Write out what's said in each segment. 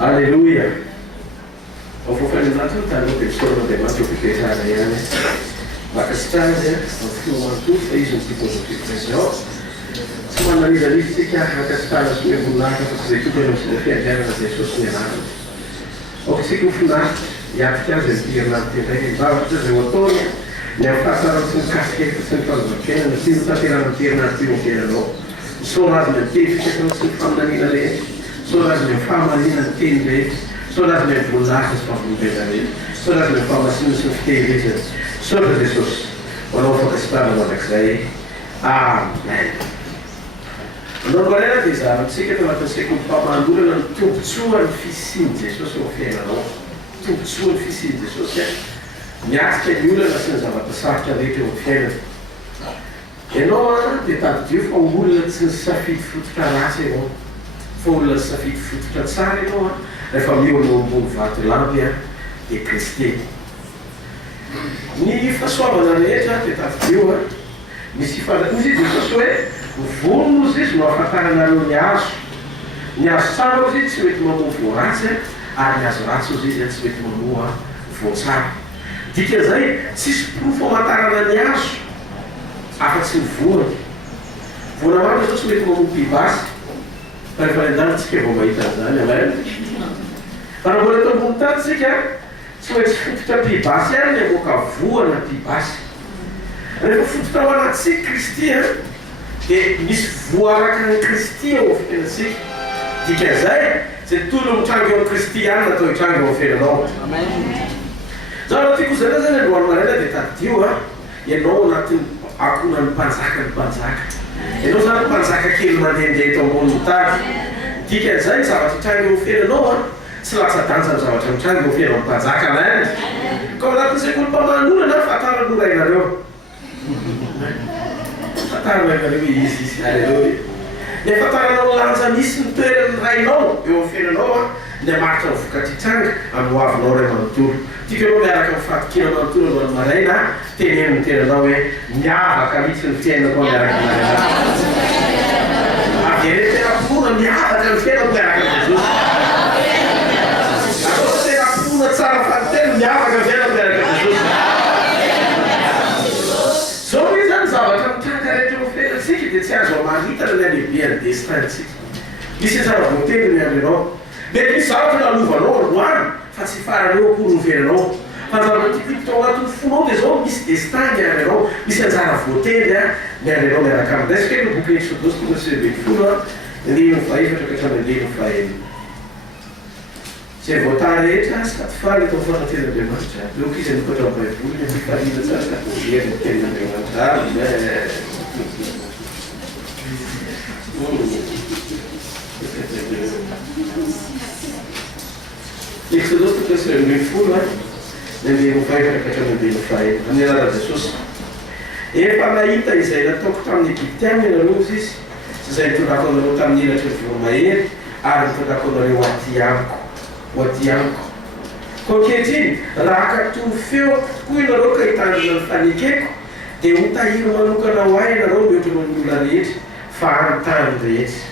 Alleluia. Ao fafan'andriamanitra no tany dia misoran'andriamanitra ho fipetrahana ihany makasitrana azy amin'ny fiomantolo fa izy nytipozapipozao tsy mananizanizitsika makasitrana sy hoe voninahitra fa tsy zay tokony sy ny fiandianana Jesosy ny anarany. Aoka isika ho finaritra hiatrika azy ny herinaritra indray ny zavatra zay ho ataony ny amin'ny fahasaran sy ny kasikety sy ny fanjavakenana sy ny tanterana ny herinaritra io tenanao misorazy ny tefikatao sy ny faminanina rehetra sorazy ny fahamanina ny teny rehetra sorazy ny voninahitra sy fahavolobeza rehetra sorazy ny fahamasina sy ny fitehirizana sora Jesosy manao fakasitrana mandrakizay amen. Andao marena dia zavatsika teo anatin'ny sekoly mpamanolana ny tombotsoa ny fisiany Jesosy eo fiainanao tombotsoa ny fisiany Jesosy miatrika ny olana sy ny zavatra sarotra rehetra eo fiainana. Ianao dia tadidio fa olona tsy ny safidy fototra ratsy ianao fa olona ny safidy fototra tsara ianao rehefa miolona ambony vato lampy dia Kristy. Ny fahasoavana rehetra dia tadidio misy misy Jesosy hoe vono izy no ahafantarana anao ny azo tsara izy tsy mety mamoa voaratsy ary ny azo ratsy izy tsy mety mamoa voatsara. Dikan'izay tsisy profo amantarana ny azo afa-tsy ny voana. Voana maro zao tsy mety mamoa pibasy fa rehefa endanitsika vao mahita an'izany amen. Fa raha mbola eto ambony tany tsika tsy maintsy fototra pibasy ary ny amoaka voana pibasy. Rehefa fototra ho anatsika Kristy dia misy voaraka ny Kristy eo fiainantsika. Dikan'izay zay tontolo mitrango eo amin'ny Kristy ihany natao hitrango eo amin'ny fiainanao. Zao tiako zany zany androany maraina dia tadidio ianao anatin'ny akonan'ny mpanjaka ny mpanjaka. Ianao zany mpanjaka kely mandehandeha eto ambonin'ny tany. Dikan'izay ny zavatra hitrango eo amin'ny fiainanao tsy latsa-danja ny zavatra mitrango eo amin'ny fiainan'ny mpanjaka amen. Ka ao anatin'ny sekoly mpamanolana fahatarana orainareo. Fahatarana izy alleluia. Ny fahatarana lanja misy ny toerany rainao eo amin'ny fiainanao ny hamaritra ny vokatritranga amin'ny hoavinao ray manontolo. Tiako ianao miaraka amin'ny fahatokena manontolo no maraina teneno ny tenanao hoe miavaka mihitsy ny fiainako miaraka maraina. Avy eny tena-pona miavaka ny fiainako miaraka Jesosy. Atao tena-pona tsara fantelo miavaka ny fiainako miaraka Jesosy. Zao hoe zany zavatra mitranga rehetra eo fiainantsika dia tsy azo amaritana ny alehibean'ny destintsika. Misy tsara voateny ny aminao. Mety misy zavatra nalovanao androany fa tsy farany eo akory ny fiainanao. Fa zavatra tiako tao anatin'ny fonao dia zao misy destin ny aminao. Misy anjara voateny ny aminao miaraka amin'izay. Sika ny boky Exodus tonga sy 20 andininy fahaefatra ka hatramin'ny andininy fahaenina. Zay voatary rehetra sy tatifaly atao fahaten'Andriamanitra. Loko izy anikoatra amin'ny Baiboly ny fifaliana tsara dia ny tenin'Andriamanitra. Exodus tonga sy 20 ny andininy fahaefatra ka hatramin'ny andininy fahaenina. Amin'ny anarana Jesosy. Efa nahita izay nataoko tamin'ny Egiptiana ianareo izy sy izay nitondrako anareo tamin'ny elatra ny voromahery ary nitondrako anareo aty amiko. Ho aty amiko. Ko ankehitriny raha akatovy feo tokoa ianareo ka hitandrina ny fanekeko dia ho tahiro manokana ho ahy ianareo mihoatra noho ny olona rehetra fa anontany rehetra.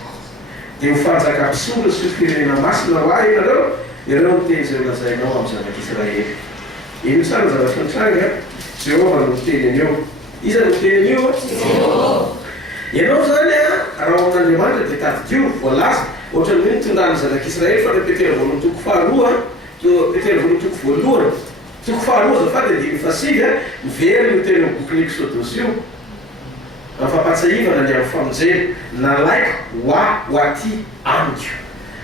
Dia ho fanjaka-pisondro sy ho firenena masina ho ahy ianareo ireo ny teny izay lazainao amin'ny zanak'Israely. Ino tsara ny zavatra nitranga Jehova no teniny eo. Iza no teniny eo? Ianao zany raha amin'Andriamanitra dia tadidio voalaza ohatra ny hoe nitondrany zanak'Israely fa Petera voalohany toko faharoa Petera voalohany toko voalohany toko faharoa azafady andininy fahasivy mivery no teny bokin'ny Exodus io amin'ny fampatsahivana ny amin'ny famonjena nalaiko ho aty amiko.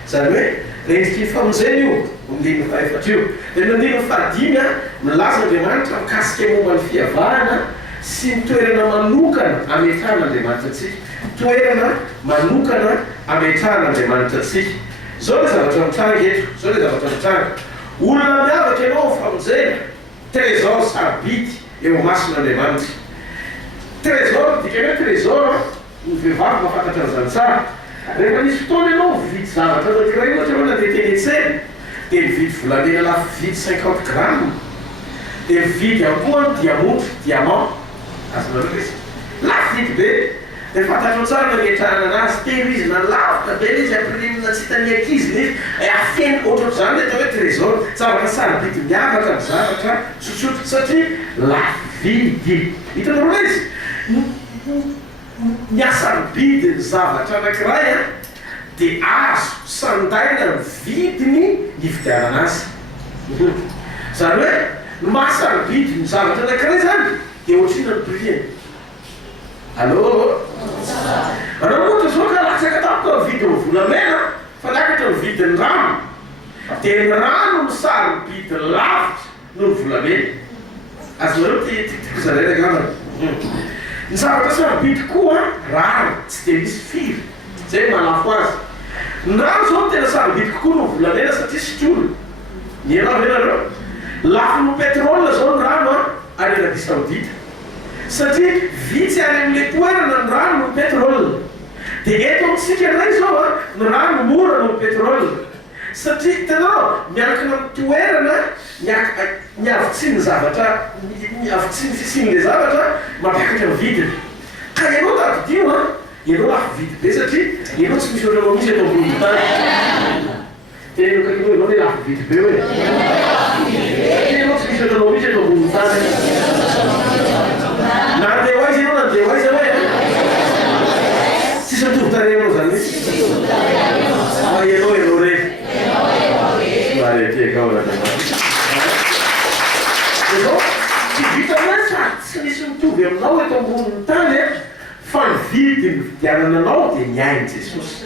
Zany hoe rendriky ny famonjena io andininy fahaefatra io. Dia ny andininy fahadimy milaza Andriamanitra mikasika momba ny fiavahana sy ny toerana manokana ametrahana Andriamanitra antsika. Toerana manokana ametrahana Andriamanitra antsika. Zao le zavatra mitranga eto. Zao le zavatra mitranga. Olona miavaka ianao amin'ny famonjena trésor sarobidy eo mason'Andriamanitra. Trésor dika hoe trésor ny vehivavy mahafantatra an'izany tsara. Rehefa nisy fotoana ianao mividy zavatra anankiray ohatra hoe nandeha teny an-tsena dia mividy volamena lafo vidy 50 grammes dia mividy akoa ny diamondro diamant azonareo izy lafo vidy be dia fantatro tsara nametrahana anazy telo izy na lavitra be izy ampirimina tsy hitany ankiziny izy afeny ohatr'izany atao hoe trésor zavatra sarobidy miavaka ny zavatra tsotsotra satria lafo vidy hitanareo izy miasarobidy ny zavatra anankiray a dia azo sandaina ny vidiny nividianana azy zany hoe mahasarobidy ny zavatra anankiray zany dia ohatrina ny prix allo anao ohatra zao ka latsaka tamiko mividy ny volamena fa niakatra mividy ny rano dia ny rano ny sarobidy lavitra no ny volamena azonareo tiako zaraina gamana ny zavatra sarobidy koa rano tsy dia misy firy zay malafo azy ny rano zao tena sarobidy kokoa no volamena satria sitrolo ny anao venareo lafo no pétrole zao ny rano a any Arabie Saoudite satria vitsy any amin'le toerana ny rano no pétrole dia eto amintsika iray zao a ny rano mora no pétrole satria hitanao miankina amin'ny toerana miavitsy ny zavatra miavitsy ny fisin'le zavatra mampiakatra ny vidiny ka ianao tapidio a ianao lafo vidy be satria ianao tsy misy ohatranao misy atao ambony tany tena kakino ianao hoe lafo vidy be hoe ianao tsy misy ohatranao misy atao ambony tany nandeha hoaizy ianao nandeha hoaiza hoe tsisy atovotarenao zany misy ianao re zao tsy vita hoe tsy misy mitovy aminao eto amboniny tany fa ny vidy ny vidianana anao dia miainy Jesosy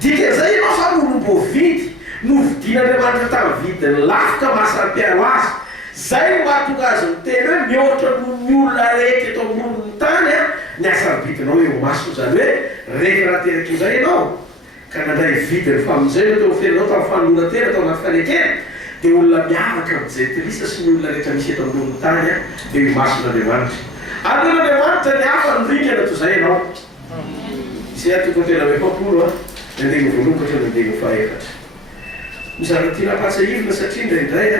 dika zay ianao fa nolombo vidy no vidin'Andriamanitra tamin'ny vidiny lafo ka mahasarym-piaro azy zay mahatonga azy miteny hoe mihoatra no ny olona rehetra eto amboniny tany ny asarobidinao eo maso zany hoe rehefa raha teraka izay ianao ka nandray vidy ny famonjena teo ferinao tamin'ny fanolona-tena tao anaty fanekena dia olona miavaka amin'Jetrisa sy ny olona rehetra misy eto amboniny tany dia io mason'Andriamanitra Andriamanitra ny hafa ny ringana toy zay ianao izay atoko tena efapolo nandegny voaloha ka nandegny faefatra mizara tia napatsa ivona satria indraindray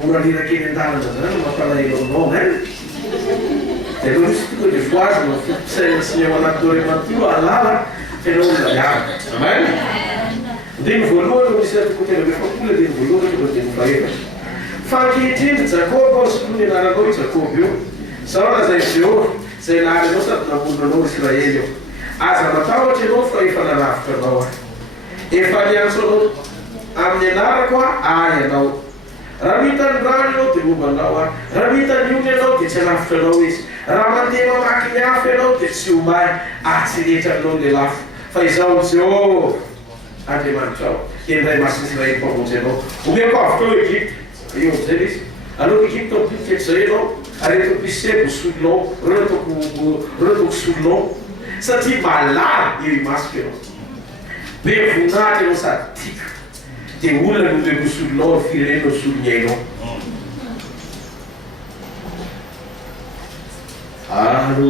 mora lirakely an-dalana zany mampalaelanao dia aloha misy tonga dia voazy no fompisaina sy ny ao anaty Andriamanitra alala tena olona miavaka amen ndegny voalohany no misy atoko tena efapolo ndegny voalohany ka nandegny faefatra fa ankehitriny Jakoba sy toy ny anaranao io Jakoba io sao lazay Jehova zay nahary anao sady namondranao Israely eo aza matahotra ianao fa efa nalavitra anao efa niantso anao amin'ny anarako ay ianao raha mitany rano ianao dia mombanao raha mitany ony ianao dia tsy alavitra anao izy raha mandeha mamaky ny hafa ianao dia tsy homay atsirehetra anao le lafo fa izao Jehova Andriamanitra ao indray masiny Israely mpamonjy anao omeko avy tao Egypte io amizay izy aloha Egypte ampitiketra zay ianao areto pisebo solonao reo ataoko solonao satria malary io imasoko ianao be voninahitra ianao sady tika dia olona no be solonao ny firenenao solonyainao alo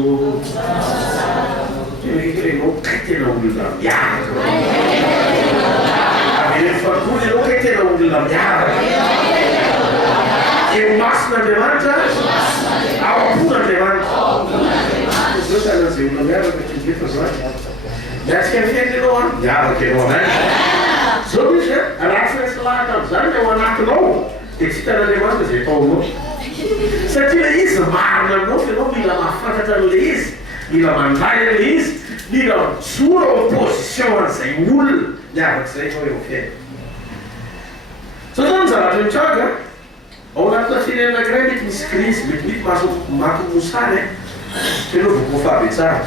enao kay tena olona miaraka avy fakoly ianao kay tena olona miaraka eo mason'Andriamanitra ao ampon'Andriamanitra zao salan'izay olona miaraka tindrefa zany miatsika mifeny ianao miaraka ianao anay zao misy ratsy lahatra am'zany ao anatinao dia tsy hitan'Andriamanitra zay ataonao satria le izy marina aminao fa ianao mila mahafantatra an'le izy mila mandray an'le izy mila mijoro ao position an'izay olona miavaka zay anao eo fiaina zao zany zavatra mitraga ao anatina firenena anankiray mety misy crise mety maty mosary fenao voko fabe tsara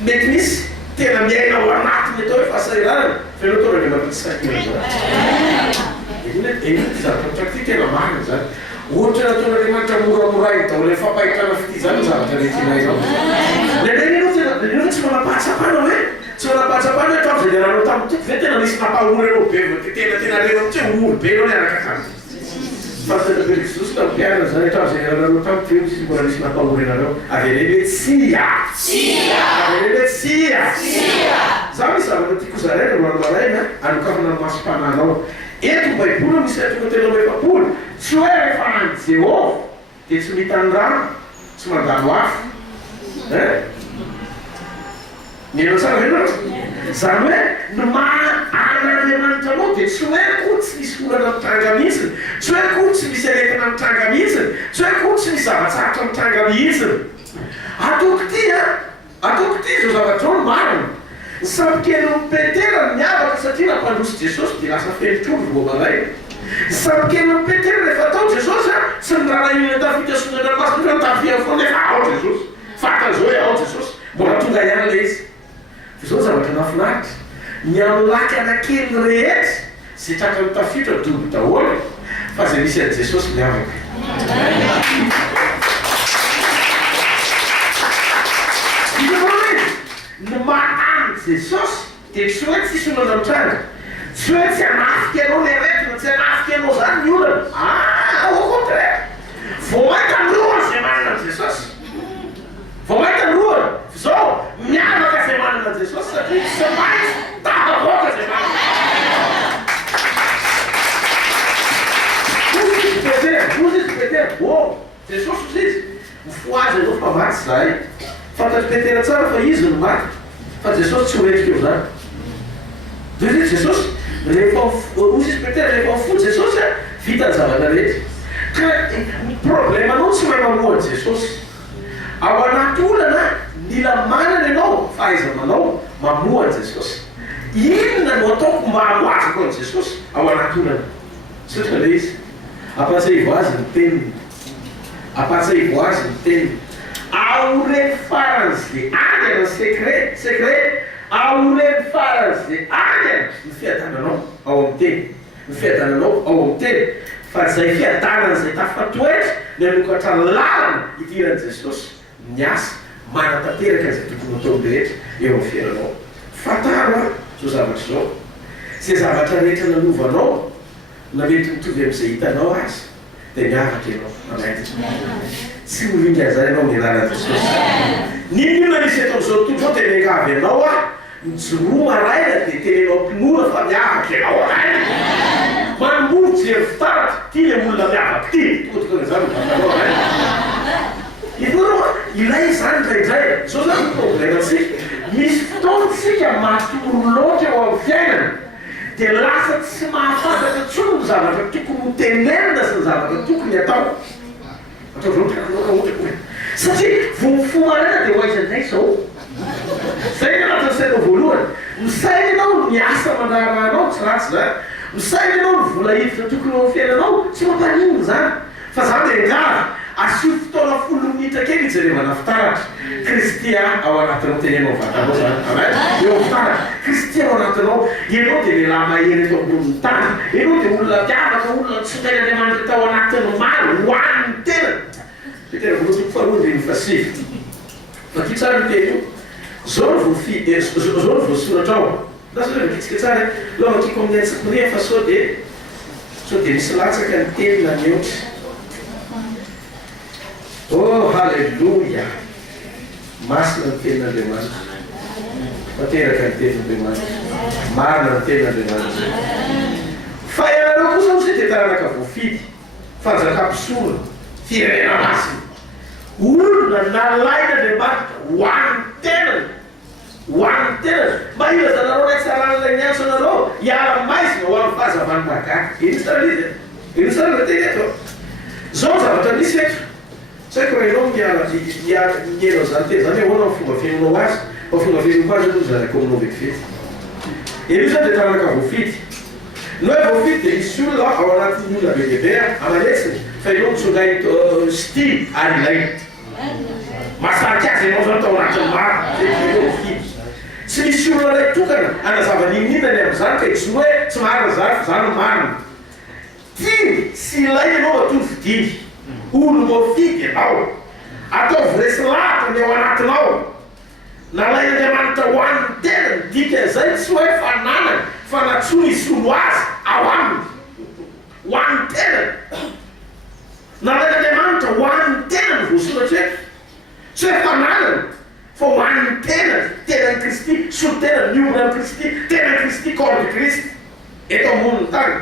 mety misy tena miaina ao anatiny atao hoe fahasahiranana fenao tao rany mampitsysakina zany zavatra mitraky ty tena marina zany ohatra nataon'Andriamanitra moramoray tao le fampahitrana fity zany zavatra retinaiao nenao tsy manapahatsapana hoe tsy manapahatsapana hoe tamin'izay niaranao tamin'ny tompo ve tena misy nampahory anao be tena renao tsy olo be anao niaraka tany Fahasabe Jesosy tampiana zany atao zay anareo tampio tsy mbola misy nampahorinareo averele tsia averele tsia za misy zavatra tiako zaraina roanoaraina anokafana masom-pananao eto baiboly misy tonga tena efapolo tsy hoe rehefa any Jehova dia tsy mitany rano tsy mandalo afo neno tsara venao zany hoe no an'Andriamanitra anao dia tsy hoe koa tsy misy olana mitranga mihitsiny tsy hoe koa tsy misy aretina mitranga mihitsiny tsy hoe koa tsy misy zavatsarotra mitranga mihitsiny atoko ty zao zavatra ao no marina ny sampikely Petera miavaka satria nampandroso Jesosy dia lasa felitrovy vo malay ny sampikely Petera rehefa atao Jesosy tsy nirana iny tafitesona ranomasina fa tafia foana efa ao Jesosy fatan'izao hoe ao Jesosy mbola tonga ihany le izy zao zavatra nafinaritra ny amolaky anakely rehetra zay tratra mitafitra dobo daholo fa zay misy an' Jesosy miavaka ny mahany Jesosy dia tsy hoe tsisy olana mitranga tsy hoe tsy anafika anao le retina tsy anafika anao zany ny olana au contraire vao maika ny roany zay manana an' Jesosy vao maika ny roany zao miavaka zay manana an' Jesosy satria tsy maintsy tavavoaka zay manana Mozisy Petera Jesosy izy mifoazy anao fa maty zahay fantatry Petera tsara fa izy no maty fa Jesosy tsy hoentrika eo zany de Jesosy rehefa Mozisy Petera rehefa fo Jesosy vita ny zavatra rehetra ka ny problème anao tsy mahay mamohany Jesosy ao anaty olana mila manana ianao fahaiza-manao mamohany Jesosy inona no ataoko mba hamoazako an' Jesosy ao anaty olana satria le izy ampatsaivo azy ny teniny ampatsaivo azy ny teniny ao reny faran'izay angana secret ao reny faran'izay angana ny fiadananao ao amin'ny teny ny fiadananao ao amin'ny teny fa zay fiadanana zay tafatoetra ny anokatra lalana idiran'i Jesosy miasa manatanteraka zay tokony atao rehetra eo amin'ny fiainanao fataro zao zavatra zao zay zavatra rehetra nanovanao na mety mitovy amin'izay hitanao azy dia miavaka ianao anaity tsy mivinga zany ianao mialana Jesosy ninona misy atao zao tontro tenekavy ianao mijoroa maraina dia tenenao mpinora fa miavaka ianao anaity manombory jery fitaratra ty le olona miavaka ty tokotokoa zany vatanao anaity ilay zany ndraindray zao zany ny problèmatsika misy fotoantsika matoro loatra eo amin'ny fiainana dia lasa tsy mahafantatra tsony ny zavatra tokony hotenenina sy ny zavatra tokony atao atao vaotraotra satria vomifo marana dia hoaizan'izay zao zay ny anatin'ny sainao voalohany misaina ianao miasa mandraranao tsy ratsy zany misaina ianao ny vola hiditra tokony ao fiainanao tsy mampanino zany fa zany dia ngara asio fotoana 10 minitra kely ijerevana fitaratra Kristia ao anatinao tenenao vatanao zany eo fitaratra Kristia ao anatinao ianao dia lehilahy mahery eto amboniny tany ianao dia olona tiavaka olona tsy tain'Andriamanitra tao anatinao maro hoaniny tena tena voatoko faharoa dia nifasify fa ty tsara teny io zao no voasoratra ao ndasa vikitsika tsara lovakiko amin'ny antsikoria fa sao dia misy latsaka ny teny na mihoatra oh halleluja masina ny tenin'Andriamanitra fateraka ny tenin'Andriamanitra marina ny tenin'Andriamanitra fa ianareo kosa osy dia taranaka voafidy fanjakam-pisorona firena masina olona nalain'Andriamanitra hoan'ny tenany mba ila zanareo ray tsaran'ilay miantso anareo hiala maizina ho amin'ny fahazavany mahagaga iny tsara le teny eto zao zavatra misy eto tsy haiko raha ianao mienao zany teny zany ahoana ny fomba fiainanao azy fa fomba fiainako azy aloha zarako aminao vetivety io zany dia taranaka voafidy no hoe voafidy dia misy olona ao anatin'ny olona be deabe amanetsiny fa ianao mitsongay style ary ilaina masarika azy ianao zany tao anatin'ny maro voafidy tsy misy olona ray tokana anazava nininany amin'izany ka tsy hoe tsy marina zany fa zany marina tiny sy ilay ianao atony fidiny olo voafidy ianao atao voresy lahatra ny ao anatinao nalain'Andriamanitra ho an'ny tenany dika zay tsy hoe fananany fa natsony isy olo azy ao aminy ho an'ny tenany fa hoaniny tenany Kristy, solotena miomana Kristy, tena Kristy, corps de Kristy eto amboniny tany.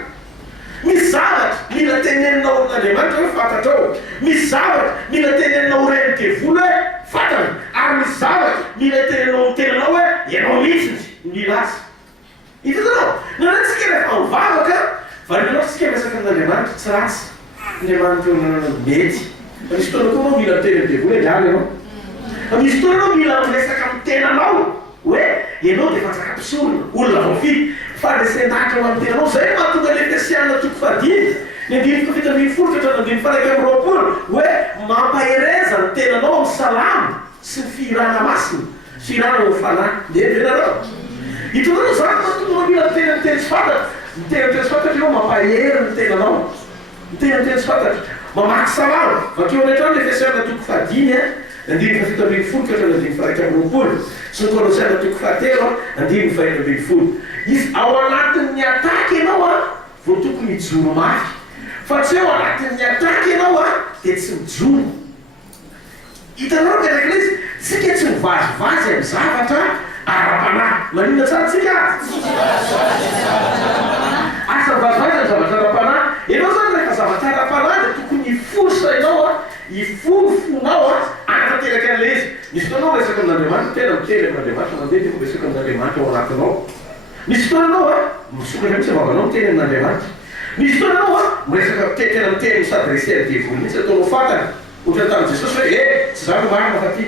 Misy zavatra mila tenenina orin'Andriamanitra hoe fantatrao, misy zavatra mila tenenina oreny devoly hoe fantana, ary misy zavatra mila tenenina tenanao hoe ianao mihitsy mila azy. Hitanao, nanantsika rehefa mivavaka, valinao tsika resaka amin'Andriamanitra tsy ratsy. Andriamanitra mety. Misy fotoana koa anao mila tenenina devoly drany ianao. Misy fotoana anao mila miresaka amin'ny tenanao hoe ianao dia fatsakampisorona, olona vaofidy. Fa le senatra amin'ny tenanao, zay mahatonga le Efesianina toko fadimy, ny andiniko fitambiny folo ka andiny faraika amin'ny roapolo, hoe mampahereza ny tenanao amin'ny salamo sy ny firana masina, firana amin'ny fanahy. Venareo. Hitonao zany mahatonga mila tena teny sy fantatra. Ny tena teny sy fantatra io mampahery ny tenanao. Ny tena teny sy fantatra. Mamaky salamo. Vakeo rehetra ny Efesianina toko fadimy, andiny fitambiny folo ka andiny faraika amin'ny roapolo. Sy ny Kolosiana toko fahatelo, andiny faraika ambiny folo. Izy ao anatin'ny ataka ianao vao tokony hijoro mafy. Fa tsy ao anatin'ny ataka ianao dia tsy mijoro. Hitanao keraka izy, tsika tsy mivazivazy amin'ny zavatra ara-panahy. Maninona tsara tsika? Asa mivazivazy amin'ny zavatra ara-panahy. Ianao zany rehefa zavatra ara-panahy dia tokony hiforsa ianao, hifofonao anatanteraka an'ilay izy. Misy fotoanao resaka amin'Andriamanitra, tena miteny amin'Andriamanitra, mandeha dia resaka amin'Andriamanitra ao anatinao. Misy fotoana anao misokatra mihitsy avavanao miteny amin'Andriamanitra. Misy fotoana anao miresaka tena miteny misadresy amin'ny devoly mihitsy ataonao fantana. Ohatra tamin'i Jesosy hoe tsy zany marina fa ty.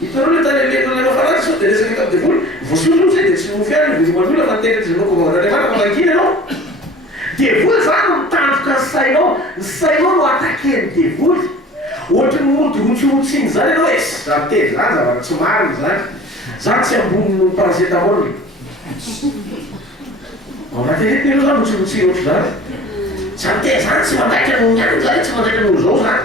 Hitanao le tany lenao fanahy sao dia resaka tamin'ny devoly. Voasoso zay dia tsy mofy any vozoman'olona fa tena ianao koman'Andriamanitra mangina ianao. Devoly zany no mitanjoka ny sainao, ny sainao no ataken'ny devoly. Ohatra ny modorontsorontsiny zany ianao hoe zany teny zany zavatra tsy marina zany. Zany tsy amboniny paracetamol. Anaty elo zany motsirotsiro ohatry zany. Zany teny zany tsy mandaika noho nyany zany, tsy mandaika noho zao zany.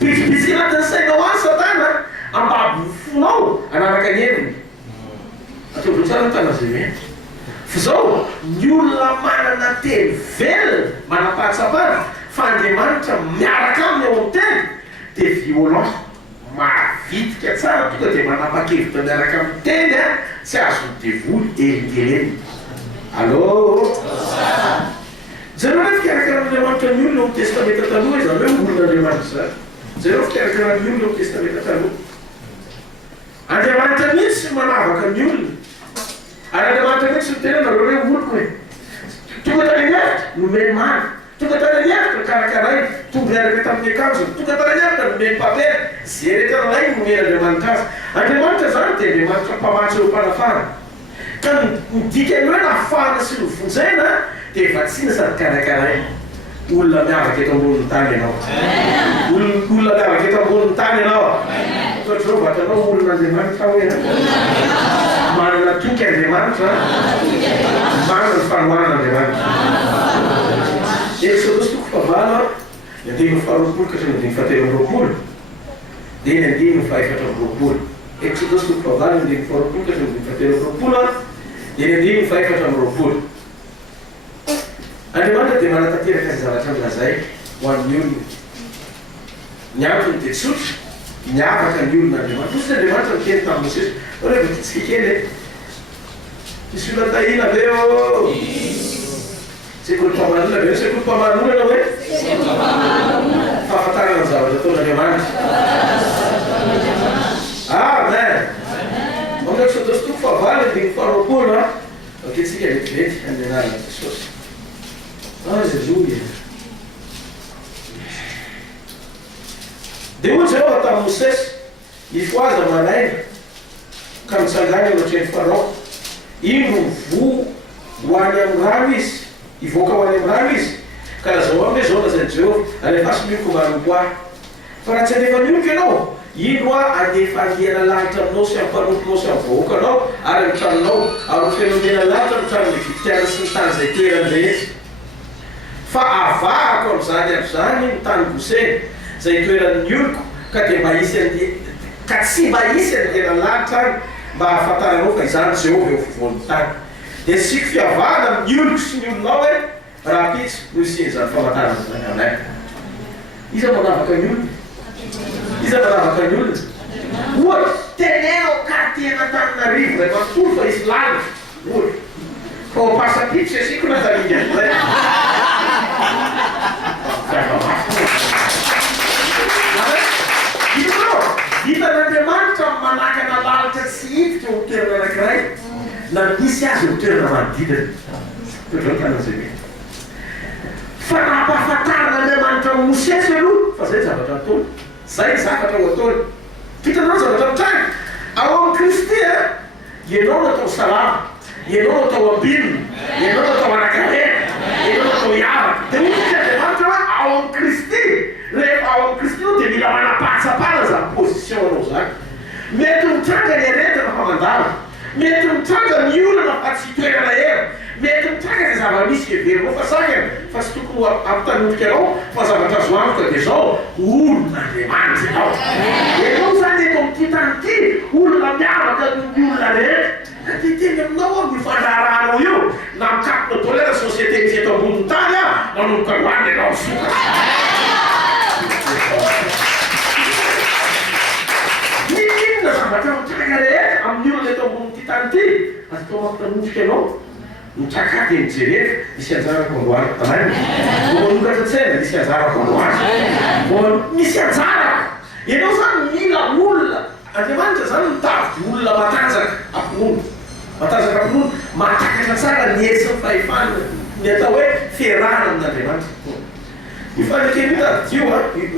Bitsibitsy anatin'ny sainao any Satana, ambabofonao anaraka ny heviny. Ataovy tsara ny tana zay hoe. Fa zao, ny olona manana teny velona, manam-pahatsapana, fa Andriamanitra miaraka aminy ao amin'ny teny, dia violent. Mavitika tsara tonga dia manapa-kevitra miaraka amin'ny teny tsy azony devoly elingeleny. Allô? Zareo hoe fikarakarana ny olona amin'ny testamenta taloha izy, zareo hoe olon'Andriamanitra zany. Zareo fikarakarana ny olona amin'ny testamenta taloha. Andriamanitra mihitsy manavaka ny olona. Ary Andriamanitra mihitsy ny tena nareo hoe oloko hoe. Tonga tany hevitra nomeny marina. Tonga tany hevitra karakaray, tonga miaraka tamin'ny akanjony. Tonga tany hevitra nomeny papera. Zay rehetra nalay nomeny Andriamanitra azy. Andriamanitra zany dia Andriamanitra mpamatsy eo mpanafana. Ka midika ny hoe nafana sy novonjaina dia vatsina sady karakaray. Olona miavaka eto amboniny tany ianao. Olona miavaka eto amboniny tany ianao. Ohatr'izao vatanao olon'Andriamanitra hoe manana toky Andriamanitra, manana ny fanohanan'Andriamanitra. Exodus toko fahavalo, ny andimy faharoapolo ka hatramin'ny andimy fahatelo amby roapolo. Dia ny andimy fahaefatra amby roapolo. Exodus toko fahavalo, ny andimy faharoapolo ka hatramin'ny andimy fahatelo amby roapolo. Dia ny andimy fahaefatra amby roapolo. Andriamanitra dia manatanteraka ny zavatra milazay ho an'ny olona. Ny antony dia tsotra, miavaka ny olon'Andriamanitra. Osy Andriamanitra miteny tamin'ny Mosesy, rehefa vititsika kely misy olona tahina aveo. Sekolim-pamanona aveo, sekolim-pamanona hoe fahafantarana ny zavatra ataon'Andriamanitra. Amen. Amin'ny Exodus toko fahavalo, andimy faharoapolo aketsika vetivety amin'ny anarana Jesosy. Aleluia. Dia ohatsy zao tamin'ny Mosesy, ifoaza manaina ka mitsangana eo atreny Farao. Ino vo hoany amin'ny rano izy, ivoaka ho any amin'ny rano izy. Ka lazao amin'ny zao lazany Jehovah, alefasy mioko manompo ahy. Fa raha tsy alefa mioko ianao, ino alefa andiana lahitra aminao sy ampanomponao sy avoakanao ary amin'ny tranonao, ary ho fenomena lahitra amin'ny tranon'ny Egiptiana sy ny tany zay toerany rehetra. Fa avahako amin'izany aby zany ny tany Goseny, zay toeran'ny oloko, ka dia mba hisy ka tsy mba hisy andiana lahitra any mba hahafantaranao fa izany Jehovah eo afovoan'ny tany. Dia siko fiavahana amin'ny oloko sy ny olonao hoe raha pitsy no isian'izany famantarana zany anay. Iza manavaka ny olona? Iza manavaka ny olona? Ohatsy teneno katena Antananarivo rehefa tory fa isy lany ory fa pasapitso asiko natalinya hitan'Andriamanitra manakana lalitra tsy hiditra ho toerana anankiray na misy azy ho toerana manodidina toedrakanazay fa nampahafantaran'Andriamanitra Mosesy aloha fa zay zavatra ataony zay zavatra ho ataony hitanao zavatra mitranga ao amin'ny Kristy ianao natao salama ianao natao ambinina ianao natao anakarena ianao natao iavaka dia misy Andriamanitra hoe ao amin'ny Kristy rehefa ao amin'ny Kristy io dia mila manapatsapana zany position anao zany mety mitranga ny aretina fa mandala mety mitranga ny olana fa tsy toerana ela mety mitranga ny zava-misy everinao fa sakana fa tsy tokony ampitanoloka anao fa zavatra azo antoka dia zao olon'Andriamanitra ianao ianao zany eto amin'ity tany ity olona miavaka ny olona rehetra ty teny aminao ao mifandraranao io na mikapona dolera société misy eto amboniny tany manomboka loany ianao soka inona zavatra mitranga rehetra amin'ny olona eto ambonity tany ity atao mampitanoloka ianao mitrakaty mijereka misy anjarako andohany tanany manokatra tsaina misy anjarako andohany misy anjarako ianao zany mila olona Andriamanitra zany mitavy olona matanjaka ampinono matanjaka ampinono matakatra tsara ny hesin'ny fahefana ny atao hoe fiarahana amin'Andriamanitra ifanekeny io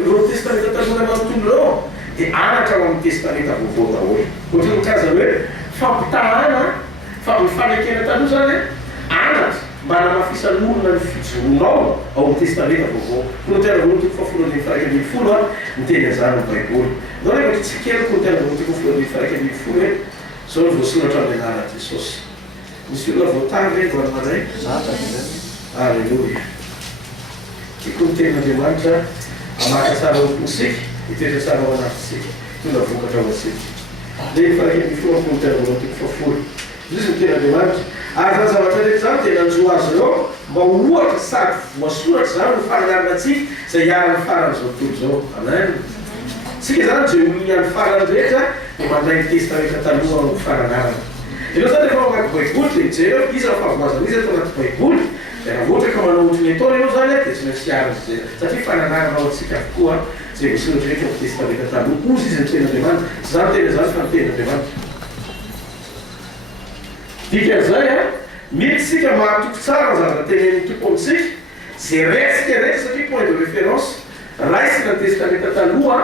ro testamenta taloha manontolo reo dia anatra ao amin'ny testamenta vaovao daholo ohatry mikaza hoe fampitahana fa mifanekena taloha zany anatra mba namafisan'olona ny fijoronao ao amin'ny testamenta vaovao kolotera voatoko fafolo faraika ambin'ny folo miteny anzany ny baiboly nao rehefa tsikely kolotera voatoko fafolo faraika ambin'ny folo hoe zao ny voasoratra amin'ny anara Jesosy misy olona voatavy hoe voany manay alleluia iko ny tenin'Andriamanitra amaka tsara oposika itoetra tsara ao anatisika tona vokatra ao asika le faraika ambin'ny folo kolotera voatoko fafolo izy ny tenin'Andriamanitra ary zany zavatra rehetra zany dia nanjo azy ireo mba ohatra sady voasoratra zany ny faranaranatsika zay hiara-ny farany zao tontolo zao amen tsika zany zay oloniany farany rehetra dia mandray ny testamenta taloha ny faranarana ianao zany rehefa anaty baiboly dia mijery izy raha fahavoazana izy atao anaty baiboly dia raha ohatra ka manao otriny ataony ianao zany dia tsy maintsy hiara zay satria faranarana ao antsika avokoa zay voasoratra rehetra ny testamenta taloha ozy izy ny tenin'Andriamanitra tsy zany tena zany fa ny tenin'Andriamanitra dikan'izay mety sika mahatoko tsara zavatra tenen'ny tompo amintsika zay resika rehetra satria point de référence raisina ny testamenta taloha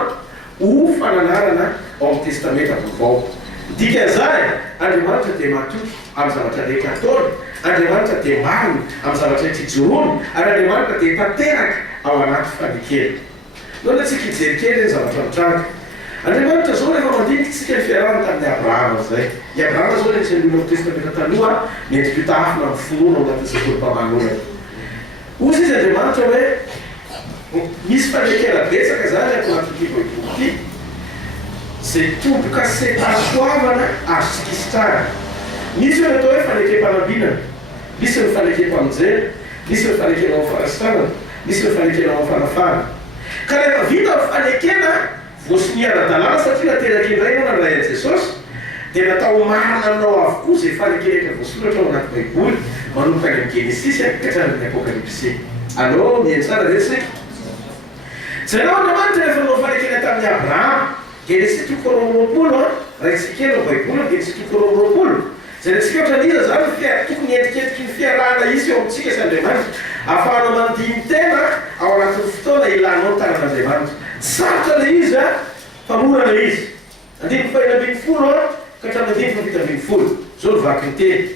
ho fananarana ao amin'ny testamenta vaovao dikan'izay Andriamanitra dia matoky amin'ny zavatra rehetra ataony Andriamanitra dia marina amin'ny zavatra rehetra ijoroany ary Andriamanitra dia tanteraka ao anaty fanekena nao na tsika hijerikely ny zavatra mitranga Andriamanitra zao rehefa mandinikytsika ny fiarahana tamin'ny Abrahama zay i Abrahama zao le tsy olona testamenta taloha mendrika hitahafina amin'ny finoana ao anatin'ny sekolim-pamanona ozy izy Andriamanitra hoe misy fanekena betsaka zany atao anatin'ity baiboly ity zay tomboka setasoavana azo tsikisitrana misy hoe atao hoe fanekem-panambinana misy ny fanekem-pamonjena misy ny fanekena ao farasitanana misy ny fanekena ao fanafana ka rehefa vita ny fanekena voasiniara-dalàna satria nateraka indray nao nandray an'i Jesosy dia natao mananao avokoa zay fanekeretra voasoratra ao anaty baiboly manomboka any amin'ny Genesisy hatramin'ny Apokalypsy allo mientsara resy zay nao Andriamanitra rehefa nao fanekena tamin'ny Abrahama Genesisy toko roapolo raisika no baiboly Genesisy toko roapolo zay resika ohatra niza zany tokony endrikendriky ny fiarahana izy eo amintsika sy Andriamanitra ahafahanao mandiny tena ao anatin'ny fotoana ilanao tanan'Andriamanitra sarotra le izy fa morana izy andiny fahina ambin'ny folo ka hatramin'ny andiny fafito ambin'ny folo zao ny vaky ny teny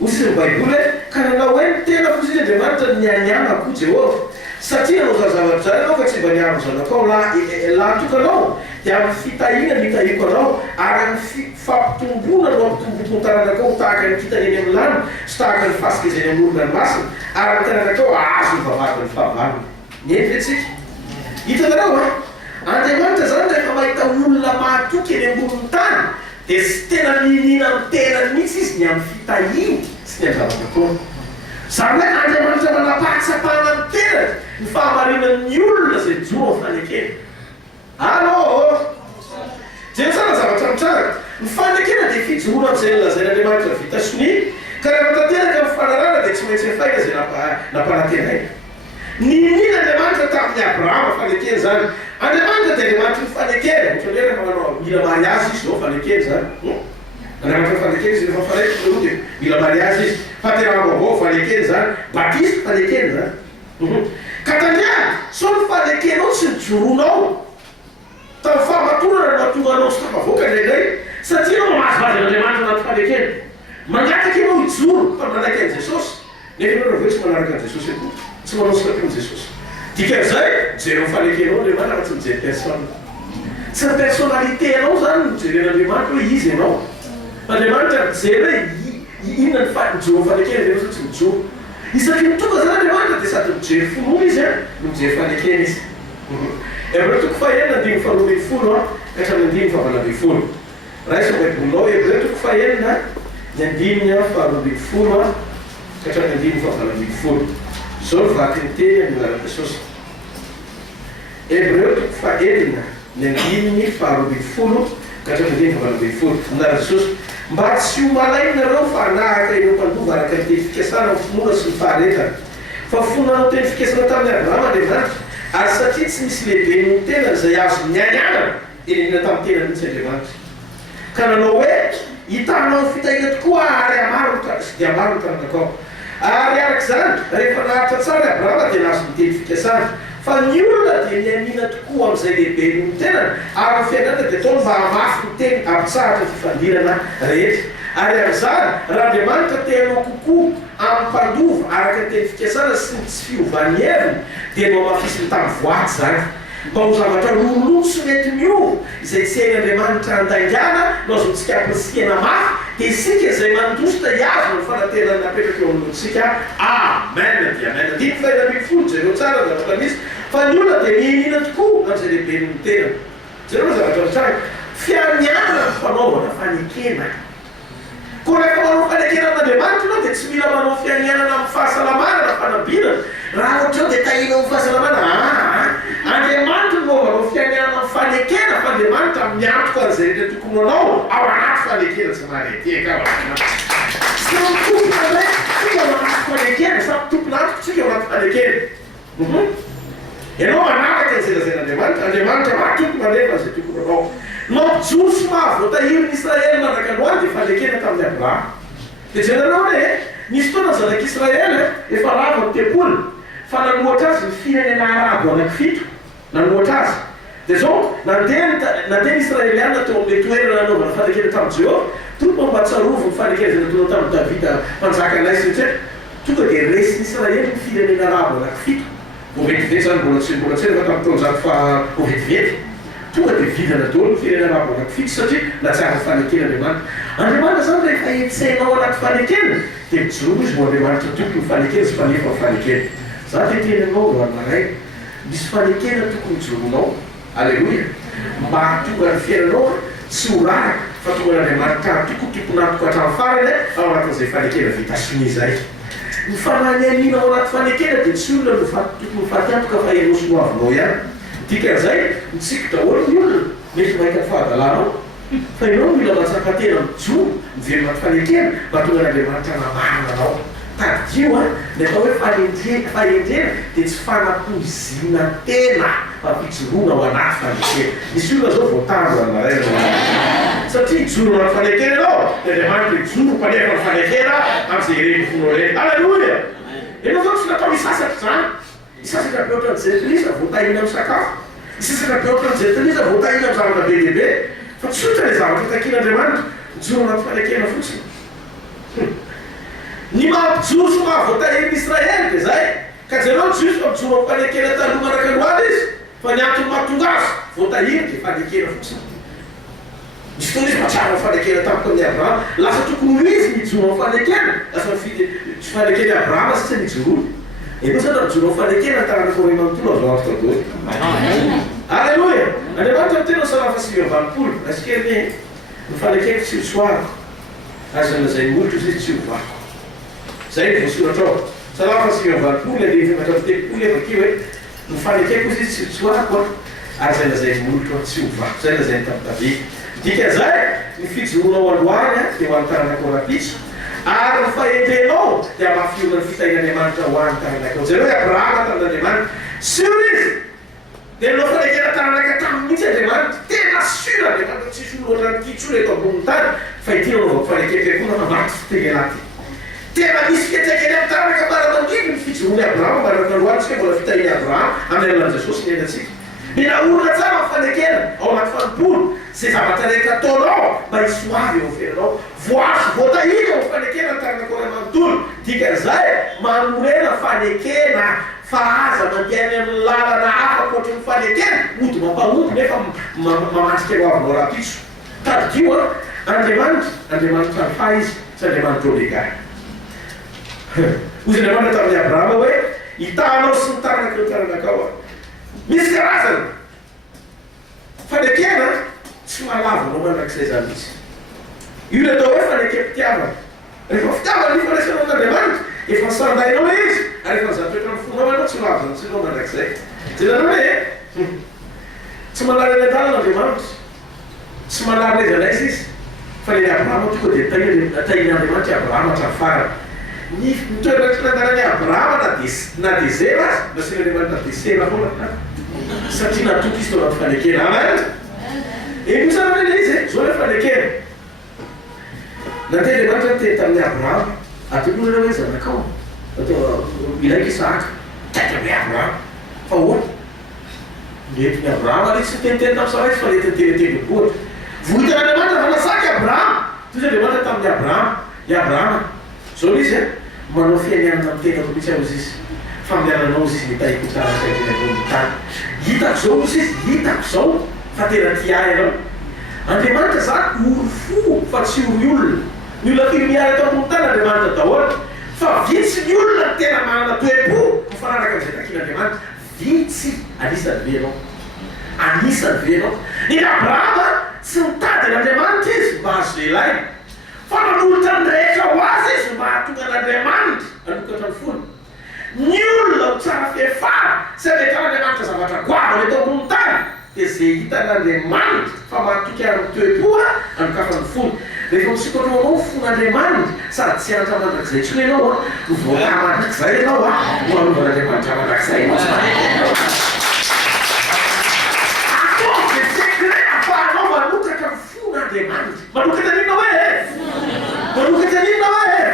ozy ny baiboly ka nanao hoe ny tena fosiny Andriamanitra nianiana koa Jehovah satria anao zazavatra zany anao ka tsy mba niaro zanakao lahatokanao dia amin'ny fitahina mitahiko anao ary amin'ny fampitomboana no ampitomboako ny taranakao tahaka ny kitany eny amin'ny lano sy tahaka ny fasikezany amin'ny olonan-masina ary ny taranakao azo ny vavadiny fahavalony niendry atsika hitanareo Andriamanitra zany rehefa mahita olona mahatoky eny amboniny tany dia sy tena mihinina amin'ny tenany mihitsy izy ny amin'ny fitahiny sy ny anjavakataony zany hoe Andriamanitra manapahatsapahana amin'ny tenany ny fahamarinan'ny olona zay joro amin'ny fanekena allo zay sana zavatra mitsaraka mifanekena dia fijoroana am'izay lazain'andriamanitra vita sonia ka rehefa tanteraka mifanarana dia tsy maintsy mifaina zay nampanantenaina nynina andriamanitra tamin'ny abrahama fanekeny zany andriamanitra dia andriamanitra mifanekena ohatrany hoe rehefa manao mila mariazy izy zao fanekeny zany andriamanitra fanekeny izy rehefa faraiky zao dia mila mariazy izy faterahamo avao fanekeny zany batiste fanekeny zany ka taniany so ny fanekenao tsy nijoronao tamin'ny fahamatorana mahatonga anao sy tafavoaka indraindray satria anao mamazovazy an'andriamanitra anaty fanekeny mangataka ianao hijoro fa manaiky an' jesosy nefa ianao ravoe tsy manaraka an' jesosy ako tsy manao sirapian' jesosy dikan'izay mijery fanekenao andriamanitra tsy mijery personne tsy ny personnalité anao zany mijeren'andriamanitra hoe izy ianao andriamanitra mijery hoe inona ny mijoro fanekeny rehefa tsy mijoro isaky mitonga zany andriamanitra dia sady mijery fonoana izy no mijery fanekeny izy Hebreu toko fahaenina andimy faharoa ambin'ny folo ka hatramin'ny andimy fahavalo ambin'ny folo raha izy baibolinao Hebreu toko fahaenina ny andimy faharoa ambin'ny folo ka hatramin'ny andimy fahavalo ambin'ny folo zao ny vakiny teny amin'n'anarana Jesosy Hebreu toko fahaenina ny andimy faharoa ambin'ny folo ka hatramin'ny andimy fahavalo ambin'ny folo amin'anarana Jesosy mba tsy ho malainareo fa nahaka ireo mpandova araka ny teny fikasana ny finoana sy ny faharetana fa fonanao teny fikasana tamin'ny Abrahama andriamanitra ary satria tsy misy lehibe ny tena izay azo mianianana enenina tamin'ny tena mihitsy andriamanitra ka nanao hoe hitanao ny fitahiana tokoa ary amaro sy dia amaro ny tanakao ary araka zany rehefa naharitra tsara Abrahama dia nazo ny teny fikasana fa ny olona dia mianina tokoa amin'izay lehibe ny tenany ary ny fiainana dia ataony mba hamafy ny teny ampitsahatra fifandirana rehetra ary amin'izany raha andriamanitra tenao kokoa amin'ny mpandova araka ny teny fikasana sy ny tsy fiovany heviny dia no mafisiny tamin'ny voaty zany mba ho zavatra lololo sy mety miova izay tsy hain'andriamanitra andaingana no azontsika ampitsiana mafy dia isika izay mandositra hiazo ny fanatenany napetraka eo amin'olotsika amen dia amen dimy faina ambin'ny folo jereo tsara zavatra misy fa ny olona dia mihinina tokoa amin'izay lehibe ny tenany jereo ma zavatra mitranga fianianana ny fanaovana fanekena koa rehefa manao fanekena amin'andriamanitra anao dia tsy mila manao fianianana amin'ny fahasalamana na fanabinana raha ohatrao dia tahina amin'ny fahasalamana andriamanitra no manao fianianana amin'ny fanekena fa andriamanitra miantoka an'izay rehetra tokony anao ao anaty fanekena tsy mareteka sy mitompona zay tsika ao anaty fanekena sa mitompona antoko tsika ao anaty fanekena ianao manaraka an'izay lazain'andriamanitra andriamanitra mahatompo manefa an'izay tokony anao mampijoro sy mahavoatahiry ny Israely manaraka andoany dia fanekena tamin'ny Abrahama dia jenareo hoe nisy fotoana ny zanak'Israely efa rava ny tempoly fa nanohatra azy ny firenena arabo anankifito nanohatra azy dia zao nandeha ny Israeliana teo amin'ilay toerana nanaovana fanekena tamin'i Jehova tonga mba tsarovo ny fanekena zay nataonao tamin'ny Davida mpanjaka anazy rehetra tonga dia resy ny Israely ny firenena arabo anankifito vovetivety zany mbola tsy rehefa tamin'ny taonjato fa vovetivety tonga dia vidana daholo ny firenena arabo anankifito satria natsara fanekena andriamanitra zany rehefa etsainao anaty fanekena dia mijoro izy mo andriamanitra tokony ny fanekena sy fanefa ny fanekena za dia tenanao roanaray misy fanekena tokony mijoronao alleloia mba tonga ny fiainanao tsy ho raraka fa tonga n'andriamanitra tokotomponatoko hatramin'ny farany ao anatin'izay fanekena vita sonia zay ny fananianina ao anaty fanekena dia tsy olona no tokony fatiantoka fa ianao sy noavinao ihany dikan'izay mitsiko daholo ny olona mety maika ny fahadalanao fa ianao mila matsapatena mijoro mijery anaty fanekena mba tonga n'andriamanitra namarina anao tadio ny atao hoe fahendrena dia tsy fanapoizina tena mampijoroana ao anaty fanekena misy olona zao voatandro anaray satria hijoro anaty fanekena anao dia andriamanitra hijoro mpanefa ny fanekena amin'izay reny fonao reny alleloia ianao zao tsy natao hisasatra zany hisasatra be ohatran'ny jeriteliza voatahina amin'ny sakafo hisasatra be ohatran'ny jeriteliza voatahina amin'ny zavatra be lehibe fa tsy otra le zavatra takian'andriamanitra mijoro anaty fanekena fotsiny ny mampijoro sy mahavoatahiry Israely dia zay ka jereo jiosy fa mijoro amin'ny fanekena taloha manaraka loatra izy fa ny antony mahatonga azy voatahiry dia fanekena fotsiny misy fotoana izy matsara ny fanekena tamiko amin'ny Abrahama lasa tokony ho izy mijoro amin'ny fanekena lasa mifidy fanekena Abrahama sisa mijoroly ianao zany mijoro amin'ny fanekena tarana forena am'tolo azo anto tadolo alleloia andriamanitra ny tena salafa sy mivanim-polo asikeny ny fanekena tsy hosoariko azana zay molotro izy tsy hovako zay voasoratra ao salafa sy mivanim-polo le fatra mitepolo avakeo hoe ny fanekeko izy tsy hosoariko ary zay lazay molotro tsy hovako zay lazay ny tamin'ny Davida dika zay ny fijoroanao aloany dia ho any taranak'Orapitso ary ny fahentenao dia amafiorany fitain'Andriamanitra ho any taranakao zay hoe Abrahama tamin'Andriamanitra sur izy dia nao fanekena taranaka taminy mihitsy Andriamanitra tena sur Andriamanitra tsisy olo ohatrany kitso eto ambony tany fa ity naovako faneketrekona mamaty fitegenaty tena misy fietrekeny amin'ny taranaka maramandidy ny fijoroany Abrahama maranakaloany tsika mbola fitahiny Abrahama amin'ny alalan'i Jesosy ny enantsika mila orona tsara amin'ny fanekena ao anaty fanompolo zay zavatra rehetra ataonao mba hisoavy eo oferinao voasy voatahika ao fanekena ny taranakao manontolo dikan'izay manorena fanekena fa aza mandeha amin'ny lalana hafa koatry ny fanekena mody mampahomby nefa mamatrika eo avinao Rapitso tadio Andriamanitra ny fa izy sy Andriamanitra olegary ozy Andriamanitra tamin'ny Abrahama hoe hitanao sy ny taranakao misy karazana fanekena tsy malavanao mandrakizay zany izy io le atao hoe fanekem-pitiavana rehefa fitiavana ny fandraisanao n'Andriamanitra efa sandainao izy ary efa nizatoetra ny fonao anao tsy lavana tsy nao mandrakizay zay zany hoe tsy manary ny adalana Andriamanitra tsy manary ny zanaizy izy fa le Abrahama tonga dia tahin'Andriamanitra Abrahama hatrany farany ny toerana nandarany Abrahama na dezera azy na sy Andriamanitra desera foana satria natoky izy tao anaty fanekena amen misana reny izy zao le fanekena nandeha Andriamanitra teny tamin'ny Abrahama atolona hoe zanakao ilaika Isaka taika hoe Abrahama fa oana nentin'ny Abrahama le tsy teniteny tamin'ny saraiky fa le teniteneteny ohatra vohitan'Andriamanitra manasaka Abrahama toy Andriamanitra tamin'ny Abrahama zao izy manao fianianana amin'ny tenako mihitsy ao izy fa miaranao izy mitahiko tsara sain'ny tany hitako zao izy hitako zao fa tena tiay anao Andriamanitra zany olo fo fa tsy olo olona ny olona firy miara atao ambony tany Andriamanitra daholo fa vitsy ny olona tena manana toe-po mifanaraka amin'izay takin'Andriamanitra vitsy anisany venao ny Abrahama tsy mitady n'Andriamanitra izy mba azo lehilahy fa nanolotra ny rehetra ho azy izy mba hatonga n'Andriamanitra anokatra ny fony ny olona ho tsara fehefara sy ametan'Andriamanitra zavatra goava eto ambony tany dia zay hitan'Andriamanitra fa mahatoky amin'ny toe-poa anokafa ny fony rehefa misokatra anao fon'Andriamanitra sady tsy anatra mandrakizay tsony ianao voaka mandrakizay ianao ho anaovan'Andriamanitra mandrakizay ianao manokatra ny fon'Andriamanitra manokatra ninona hoe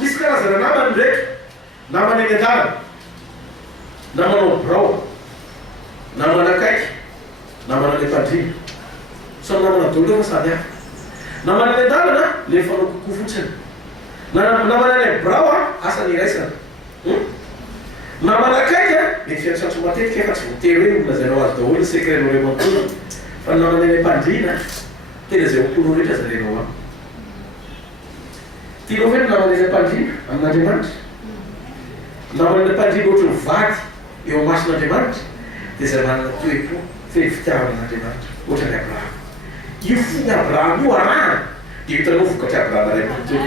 misy karazana namany ndraiky namany eny an-dàlana namanao birao namana akaiky namana any am-pandriana samy namana dolo fa sady hafa namana any an-dàlana le fanao kokoa fotsiny namana any birao asany iraisana namana akaiky mety fiantsatso matetika efa tsy voatery hoe olonazanao azy daholo secretnao le mantona fa namana any am-pandriana tena zay ompolo rehetra zarenao any tianao hoe namana any am-pandriana amin'Andriamanitra namana any am-pandriana ohatry ny vady eo amasin'Andriamanitra dia zay manana toe-po fely fitiavan'Andriamanitra ohatra ny Abrahama io fony Abrahama io arahana dia hitanao vokatry Abrahama ray manontolo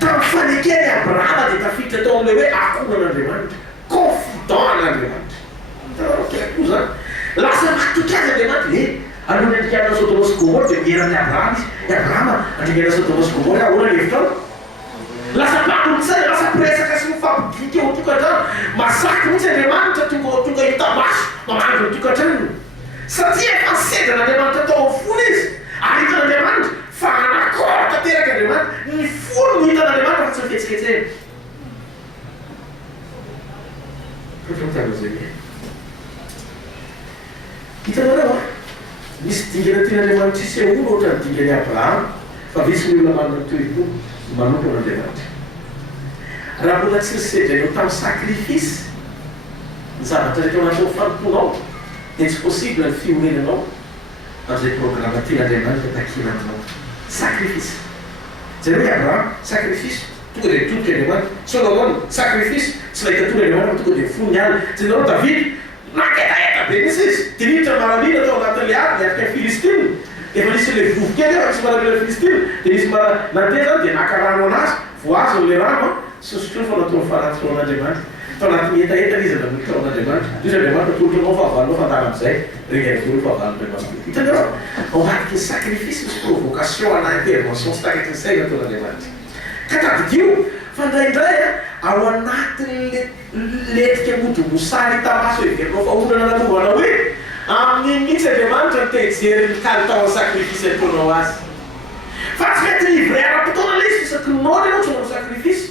tamin'ny fanekeny Abrahama dia tafiditra tao amin'ilay hoe akonan'Andriamanitra confident an'Andriamanitra ko zany lasa matoky azy Andriamanitra alohan'ny andrikanana Sodoma sy Gomora dia mierany Abrahama izy Abrahama andrikanana Sodoma sy Gomora ahoana ny hevitrao lasa makontsay lasa presaka sy mifampidiky eo tokantrano masaky mihitsy Andriamanitra tonga hita maso mamandro ny tokantrano satria efa sedan'Andriamanitra tao amin'ny fony izy ary hitan'Andriamanitra fa anakôry tanteraka Andriamanitra ny fony no hitan'Andriamanitra fa tsy mifetsiketsehana hitanareo misy dingana tian'Andriamanitra isy olo ohatra ny dingany Abrahama fa visy ny olona manana toe-po manoko an'Andriamanitra raha mbola tsy nisedrainao tamin'ny sakrifisy ny zavatra rehetra anatinao fanomponao dia tsy possible ny fiorenanao amin'izay programma tian'Andriamanitra takina aminao sakrifisy zay hoe Abrahama sakrifisy tonga dia totoka Andriamanitra Solomon sakrifisy tsy nahita tonga Andriamanitra tonga dia fony any tsy nareo David naketaeta be nisy izy dinitra maramina tao anatin'le ary miarika Filistine efa nisy le vovokely efa nisy maramina Filistine dia nisy nandeha zany dia naka rano anazy voazy le rano sy sotrony fa nataony fanatrao an'Andriamanitra tao anaty etaetana izy na taon'Andriamanitra izy Andriamanitra tolotrao fahavalonao fantana am'izay regny fahavalon'Andriamanitra hitanareo ao anaty ny sacrifice misy provocation na intervention tsy takaky ny saina taon'Andriamanitra ka tadidio fa ndraindray ao anatin'le letika modomosary hitamaso everinao fa ondrana nanovana hoe amin'iny mihitsy Andriamanitra ny tejery ny kalitao ny sacrifice ataonao azy fa tsy mety livre ara-potoana le izy fisaky nao le ohatsy manao sacrifice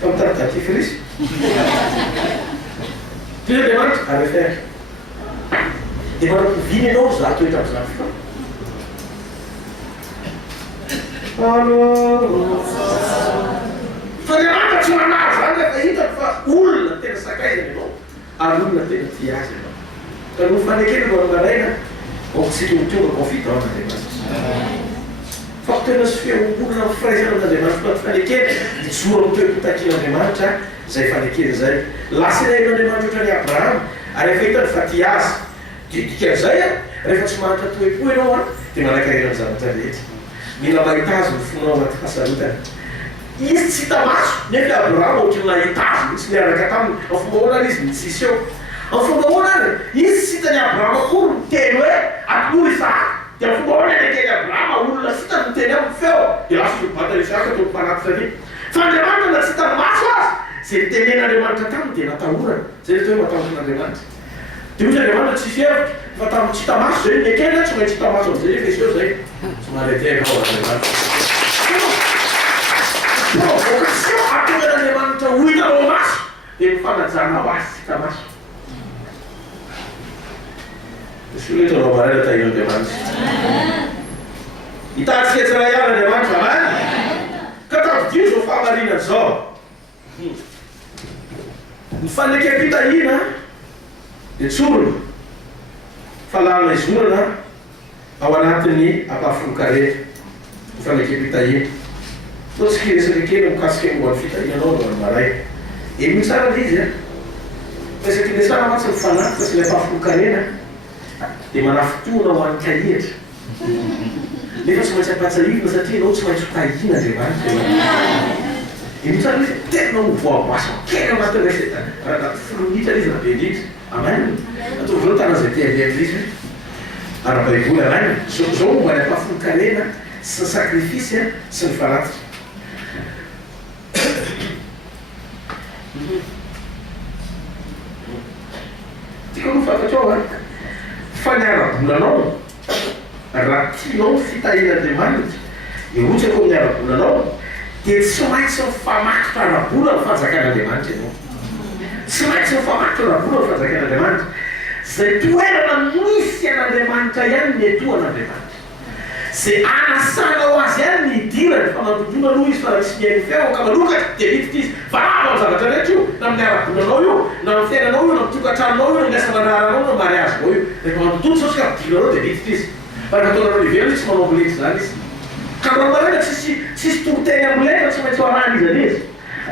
fa mitaridatif risy ty Andriamanitra arefere dia manam-poviny anao za toetra am'izany fotoana fa Andriamanitra tsy manahy zany rehefa hitako fa olona tena sakaizany anao ary olona tena ty azy anao ka no fanekena no amaraina otsika mitonga confident n'Andriamanitra fa tena sy fiaolona firaisana n'Andriamanitra fa fanekena ijoro mitoepotakin'Andriamanitra zay fanekena zay lasin'Andriamanitra ohatrany Abraham ary rehefa hitany fa ty azy dikan'izay rehefa tsy manatra toepo ianao dia manankarena ny zavatra rehetra mila mahita azy ny fonao anaty fasarotany izy tsy hita maso nefa Abraham ohatry ny nahita azy tsy miaraka taminy amin'ny fomba hoana izy mitsisy eo amin'ny fomba hoana any izy tsy hitany Abraham akory miteny hoe atolory Isaka dia amin'ny fomba hoana nekeny Abraham olona tsy hitany miteny amin'ny feo dia lasa mibata Isaka tao mpanaty sania fa Andriamanitra na tsy hitany maso azy zay nitenen'Andriamanitra taminy dia natahorana zay le hoe matahoran'Andriamanitra dia ozy Andriamanitra tsy fihevitra fa tamin'ny tsy hita maso zay nekena tsy maintsy hita maso am'izay refa iseo zay tsy maharetena ao Andriamanitra provocation atongan'Andriamanitra ho hitanao maso dia mifanajana ho azy tsy hita maso sy hoe hitanao maraina tahin'Andriamanitra hitantsika tsiray avy Andriamanitra amany ka tavidio zao fahamarina zao ny fanekam-pitahina dia tsorona fa lalina izorana ao anatin'ny ampafolon-kareta ny fanekam-pitahina toatsika resaka kely mikasika momban'ny fitahinanao no any maray eny tsara le izy resaky le tsara matsy ny fanahy fa tsy le ampafolon-karena dia manafotoana ho an'ny kahihatra nefa tsy maintsy ampatsahivina satria anao tsy maintsy tahina Andriamanitra eny tsara izy tena mivoaboaso kely anaty reseta anaty folonitra izy na be ndritra amen atao zao tana zay tealeana izy ara-baiboly anainy zao mombany ampafolon-karena sy ny sacrifice sy ny faratitra tika no fantatrao fa ny ara-bolanao raha tianao fitahin'Andriamanitra eotsy ako amin'ny ara-bolanao dia tsy maintsy mifamakitra ara-bola ny fanjakan'Andriamanitra ianao tsy maintsy mifamakitra ara-bola ny fanjakan'Andriamanitra zay toerana misy an'Andriamanitra ihany metoan'Andriamanitra zay anasanao azy ihany ny idirany fa mampidona aloha izy fa raha misy mihainy feo ka malokatra dia mititra izy valava ny zavatra rehetra io na amin'ny ara-bolanao io na amin'ny fiainanao io na mitokantranonao io na miasa manararanao na mariazinao io rehefa mampidona sao sy ka midinanao dia mititra izy fa rehefa ataonanao nivelona izy tsy manao ambolety zany izy ka normalena tsisy tokoteny ambolety tsy maintsy hoarany izy ane izy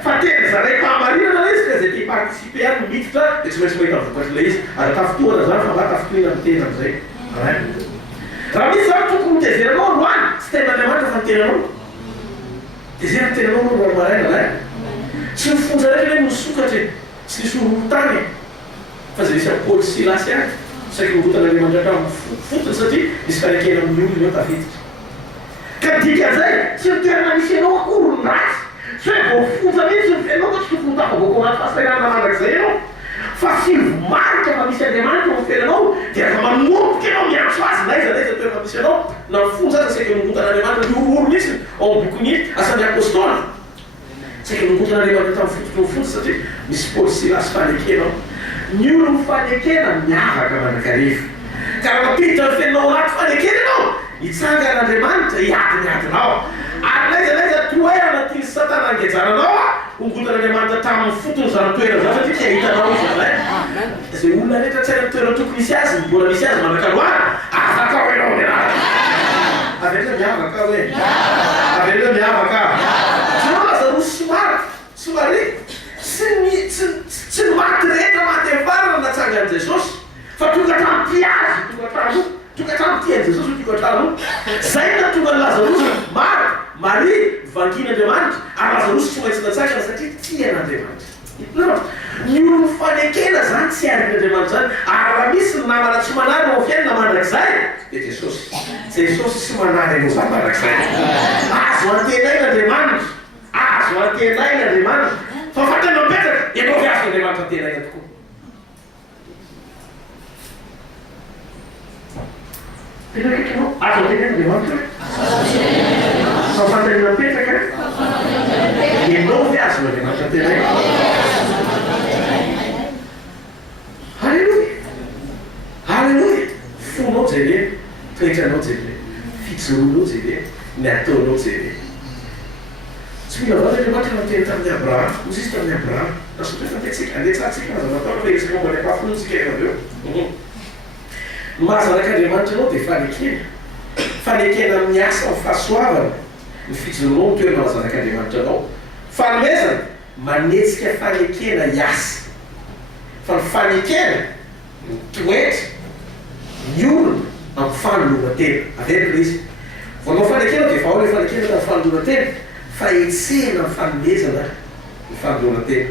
fa tena zaray mpahamarinana izy ka zay te participe any miditra dia tsy maintsy mahita vokatra le izy ary tafotoana zany fa mba tafotoina mitena am'izay raha misy zany tokony mitezeranao loany tsy ten'Andriamanitra fa nitenanao tezera nitenanao no roamaraina zay tsy mifonja rehetra le misokatra tsy nisy orohotany fa zay misy Paoly sy Silasy any saiky mirotan'Andriamanitra hatramin'ny fotony satria misy farekena amin'ny olona eo tafiditra ka dikan'izay tsy mitoerana misy ianao akory ny ratsy tsy hoe voafonja mihitsy ny fiainao ka tsy tokony tafavoko anaty fahasahiranana mandrak'izay ianao fa sy vomaritra fa misy Andriamanitra ny fiainanao dia rehefa manomboka ianao miantso azy naiza toerana misy ianao na mifonja aza saiky mirotan'Andriamanitra miorooro mihitsy ao amin'ny bokon'ny asan'ny apôstôla saiky mirotan'Andriamanitra tamin'ny fototry ny fonja satria misy Paoly sy Silasy fanekenao ny olo mifanekena miavaka mandrakariva ka raha mampiditra ny fiainanao anaty fanekena ianao hitsanga n'Andriamanitra hiadinao ary naiza toerana tiany Satana angejananao ongotan'Andriamanitra tamin'ny fotony zany toerana zany satria tsy ahitanao izy zay zay olona rehetra tsy hainy toerana tokony misy azy mbola misy azy manakaloana afaka ao ianao miaraka averina miavaka hoe averina miavaka tsy nao somary tsy maty rehetra maty afarana natsangan'i Jesosy fa tonga hatramin'ity azy tonga hatramin'ity an'i Jesosy tonga hatrano zay na tonga ny Lazarosy Marta Maria vankin'Andriamanitra ary Lazarosy tsy maintsy natsakana satria tian'Andriamanitra. Hitanao ny olo fanekena zany tsy arin'Andriamanitra zany ary raha misy ny namana tsy manary ao fiainana mandrakizay dia Jesosy. Jesosy tsy manary anao zany mandrakizay. Azo antenain'Andriamanitra, azo antenain'Andriamanitra fa fatena mipetraka ianao fi azo Andriamanitra antenaina tokoa. Azo antenain'Andriamanitra fa fatena mipetraka ianao fi azo Andriamanitra antenaina. Halleluja, halleluja. Fonao jerena, toetranao jerena, fijoroanao jerena, ny ataonao jerena. Tsy mila vao Andriamanitra nanteny tamin'ny Abraham, ozy izy tamin'ny Abraham. Nasotra fantehtsika, andehatsantsika nazanatao rehetra momba ny ampafontsika aveo. Mahazanak'Andriamanitra anao dia fanekena. Fanekena amin'ny asa, amin'ny fahasoavana, ny fijoroanao ny toerana mahazanak'Andriamanitra anao. Fanomezana, manetsika fanekena iasa. Fa ny fanekena, ny toetra, ny olona amin'ny fanoloran-tena. Averina izy. Voanao fanekena dia vao ilay fanekena amin'ny fanoloran-tena, fa etsena ny fanomezana ny fanoloran-tena.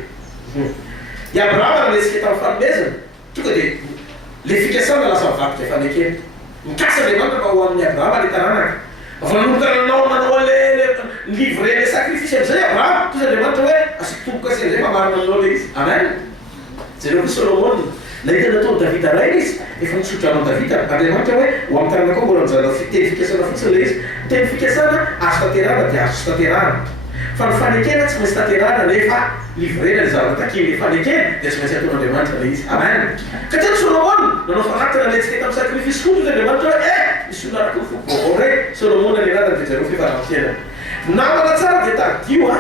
I Abraham nanesika tamin'ny fanomezana, tonga dia le fikasana lasa mivadika fanekena. Mikasa Andriamanitra mba ho amin'ny Abraham le taranaka. Vanombokananao manao le livre le sacrifice am'izay Abraham, toy Andriamanitra hoe asiako tomboka sy am'izay mamarina aminao le izy. Amen. Jereo koa Solomon, nahita nataony Davida ray izy, efa nitsotranao Davida. Andriamanitra hoe ho amin'ny taranaka ao mbola mijanona teny fikasana fotsiny le izy. Teny fikasana azo tanterana dia azo tanterana. Fa ny fanekena tsy maintsy tanterana nefa livrena le zavatra takiny le fanekena dia tsy maintsy ataon'Andriamanitra le izy. Amen. Ka tena Solomon nanao fanatina letsika tamin'ny sacrifice fotsiny Andriamanitra hoe misy olona araka foko re Solomon le ranany dia zareo fifarampiana. Namana tsara dia tadio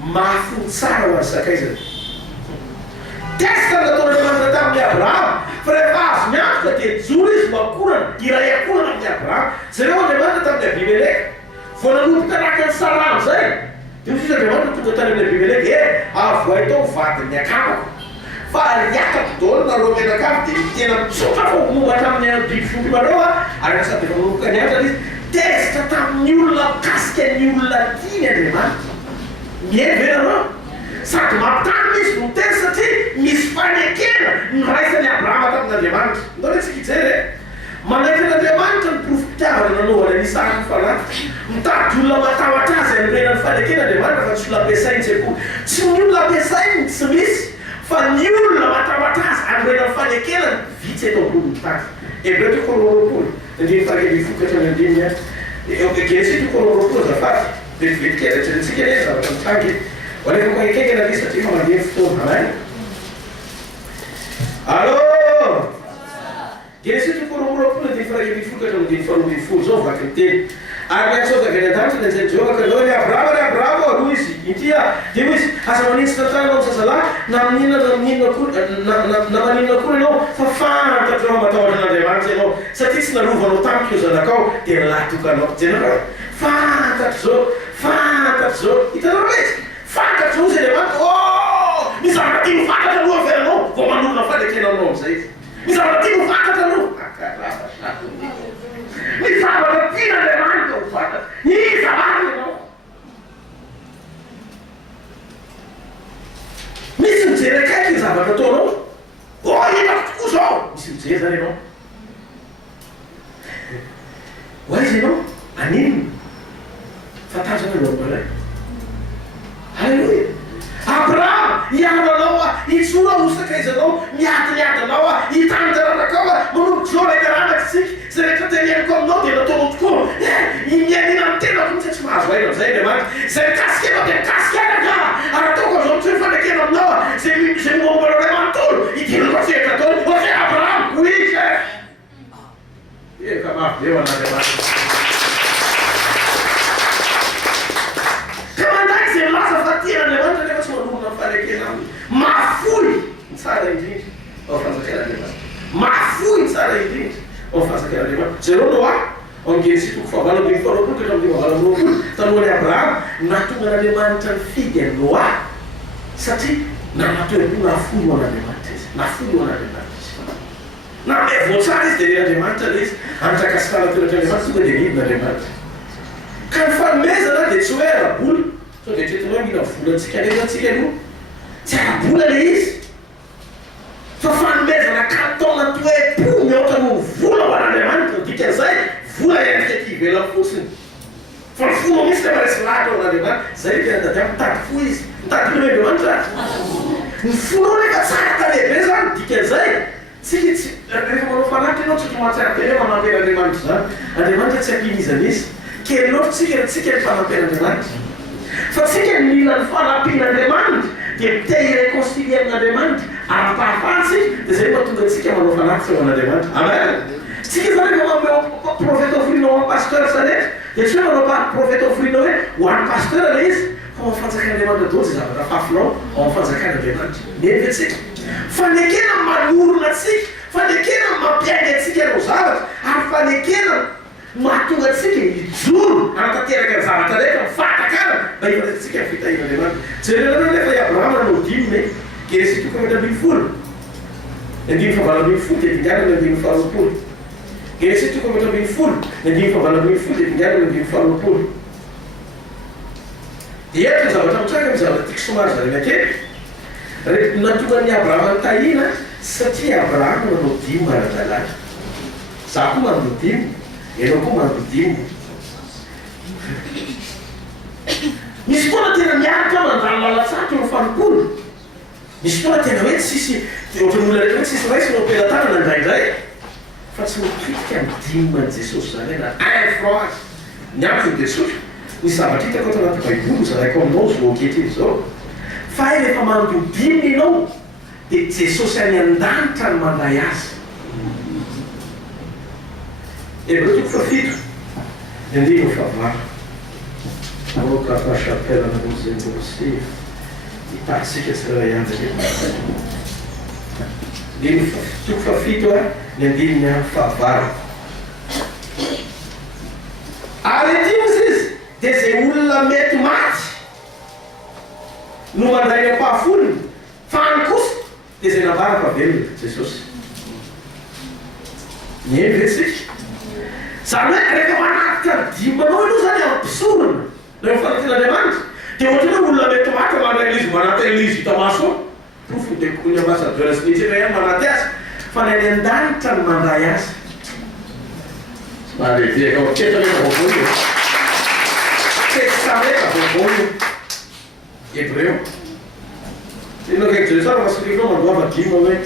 mahafony tsara ho azy sakaizana. Testa nataon'Andriamanitra tamin'ny Abraham fa rehefa azo miantoka dia joro izy makorana iray akorana amin'ny Abraham. Zareo Andriamanitra tamin'ny Abimeleka vao nanomboka naka ny Sara am'izay dia misy Andriamanitra tonga tany amin'ny Abimeleka avoay tao vadiny akavako fa riakako daholo nareo menakavy dia tena mitsotra fa momba tamin'ny biby fompimanao ary nasady efa manomboka ny andra izy testa tamin'ny olona mikasika ny olona tiany Andriamanitra. Miheveranao sady mampitany izy no tena satria misy fanekena niraisany Abraham tamin'Andriamanitra. Ndao le tsika hijery manaiky n'Andriamanitra ny profitiavana nanaovana ny Isaka fanaty. Mitady olona matahotra azy anorenany fanekena Andriamanitra fa tsy olona ampiasainy tsy akory. Tsy ny olona ampiasainy tsy misy fa ny olona matahotra azy anorenany fanekena vitsy eto ambony mitady. Hebreo toko roapolo, andiny farakely fokatra ny andiny Genesis toko roapolo azafady. Vetivety kely atsika le zavatra mitrangy. Ho alefa kaikaiky na lisa satria fa mandeha fotoana. Amen. Allô? Genesis toko roapolo andiny farakely fokatra ny andiny faharoa ambin'ny folo zao vaky ny teny. Ary miantsoa Davina an-danitra nanjay Jehovah ka loha ny Abraham aloha izy intya dia hoy izy asa manintsy tantananao amin'ny zazalahy na maninona kory ianao fa fantatranao matahotra an'Andriamanitra ianao satria tsy narovanao tamiko io zanakao dia latokanao. Jenaka fantatro zao hitanao rehetra fantatro izy Andriamanitra misy zavatra tiano fantatra aloha feranao vao manorona fanekena aminao amin'izay izy. Misy zavatra tiano fantatra aloha ny zavatra tian'Andriamanitra ho fantatra iza marina ianao. Misy mijery akaiky ny zavatra ataonao hitako tokoa zao misy mijery zany ianao hoaiza ianao aninona fantanjana anao ambalay. Halleluja. Abraham iananao itsora osakaizanao miady-miadanao hitanjaranakao manomboky zao lay taranaka tsika zay rehetra teneniko aminao dia nataonao tokoa mianina amin'ny tenako mitsy tsy mahazo aina am'izay Andriamanitra zay mikasika anao dia mikasika anaka ary ataoko zao mitsy fanekena aminao zay mombanao ray manontolo hidinako atsehatra ataony ohatry Abraham oui chef eka mafy eo an'Andriamanitra. Tian'Andriamanitra nefa tsy manomona ny fanekena aminy mafoy ny tsara indrindra ao fanjakan'Andriamanitra mafoy ny tsara indrindra ao fanjakan'Andriamanitra. Zereo no amin'ny Genesis toko fahavalo ambin'ny faharoapolo ka hatramin'ny fahavalo amby roapolo talohan'ny Abraham nahatonga n'Andriamanitra nifidy any Noa satria namatoe-po nafoy ho an'Andriamanitra izy nafoy ho an'Andriamanitra izy name voatsara izy dia le Andriamanitra le izy anitrakasitana toeratry Andriamanitra tonga dia midina Andriamanitra. ka ny fanomezana dia tsy hoe arabola sao dia tretina hoe mila volantsika nenatsika aloha tsy arabola le izy fa fanomezana katona toe-po miaoka no vola ho an'andriamanitra dikan'izay vola endrika tivela fotsiny fa ny folo misy le maresy lahatra ao an'andriamanitra zay tena mitady fo izy mitady le andriamanitra ny folo rehefa tsara talehibe zany dikan'izay tsika tsy rehefa manao fanatitra ianao tsy mahatsara tena manampena andriamanitra zany andriamanitra tsy ampinizana izy kely loatra tsika ny fanampian'andriamanitra fa tsika ny mila ny fanampian'andriamanitra dia te iréconcilie amin'andriamanitra arapahafatsy dia zay mahatonga tsika manao fanatitra ao an'andriamanitra amen tsika zany rehefa manao profeta offrinao amin'ny pasteur saretra dia tsy hoe manao profeta offrinao hoe ho an'ny pasteur le izy fa mafanjakan'andriamanitra dao zay zavatra fafinao ao amin'ny fanjakan'andriamanitra neny atsika fanekena manorona atsika fanekena mampiainga atsika no zavatra ary fanekena mahatonga atsika hijoro anatanteraka ny zavatra rehetra mifatakana mba hifantsika ny fitahin'andriamanitra jerena nefa i abrahama no diminy genesis 2:20 andimy fahavalambin'ny folo dia dingana ny andimy faharoapolo genesis 2:20 andimy fahavalambin'ny folo dia dingana ny andimy faharoapolo dia eto ny zavatra mitraka ny zavatra tiako somary zarena kely natonga ny abrahama ny tahina satria abrahama manao dimy maradalàna za koa manao dimy ianao koa manao dimy misy foana tena miaritra mandalo lalatsato no fanikolo misy foana tena hoe tsisy ohatran'olona rehetra hoe tsisy raisy no ampelantanana indraindray fa tsy mikitika ny dimy man jesosy zany na infroage ny antony dia sotra misy zavatra hitako ato anaty baiboly zaraiko aminao zao ankehitriny zao fa rehefa manodiny dimy ianao dia jesosy any an-danitra ny mandray azy Hébreux 7, andimo favara aloka fahasapelana am'izay mborosy hitatsika tsy raha ihany andimo toko fafito ny andiminy amin'ny fahavara ary timozy izy dia zay olona mety maty no mandray ny ampahafolony fa any kosa dia zay nambara-pavelona jesosy mieny vetsika zany hoe rehefa manatika ny dimbanao aloha zany ampisorona rehefa fanatin'andriamanitra dia ohatra hoe olona mety maty mandray lizy manata lizy hita maso profo dia ny ambassadeur sy nitsy reha manaty azy fa ny any an-danitra ny mandray azy mareviaka ketalefa vaovao io testameka vaovao io Hébreu ino kaiky jeresary masirikinao mandoava dima hoe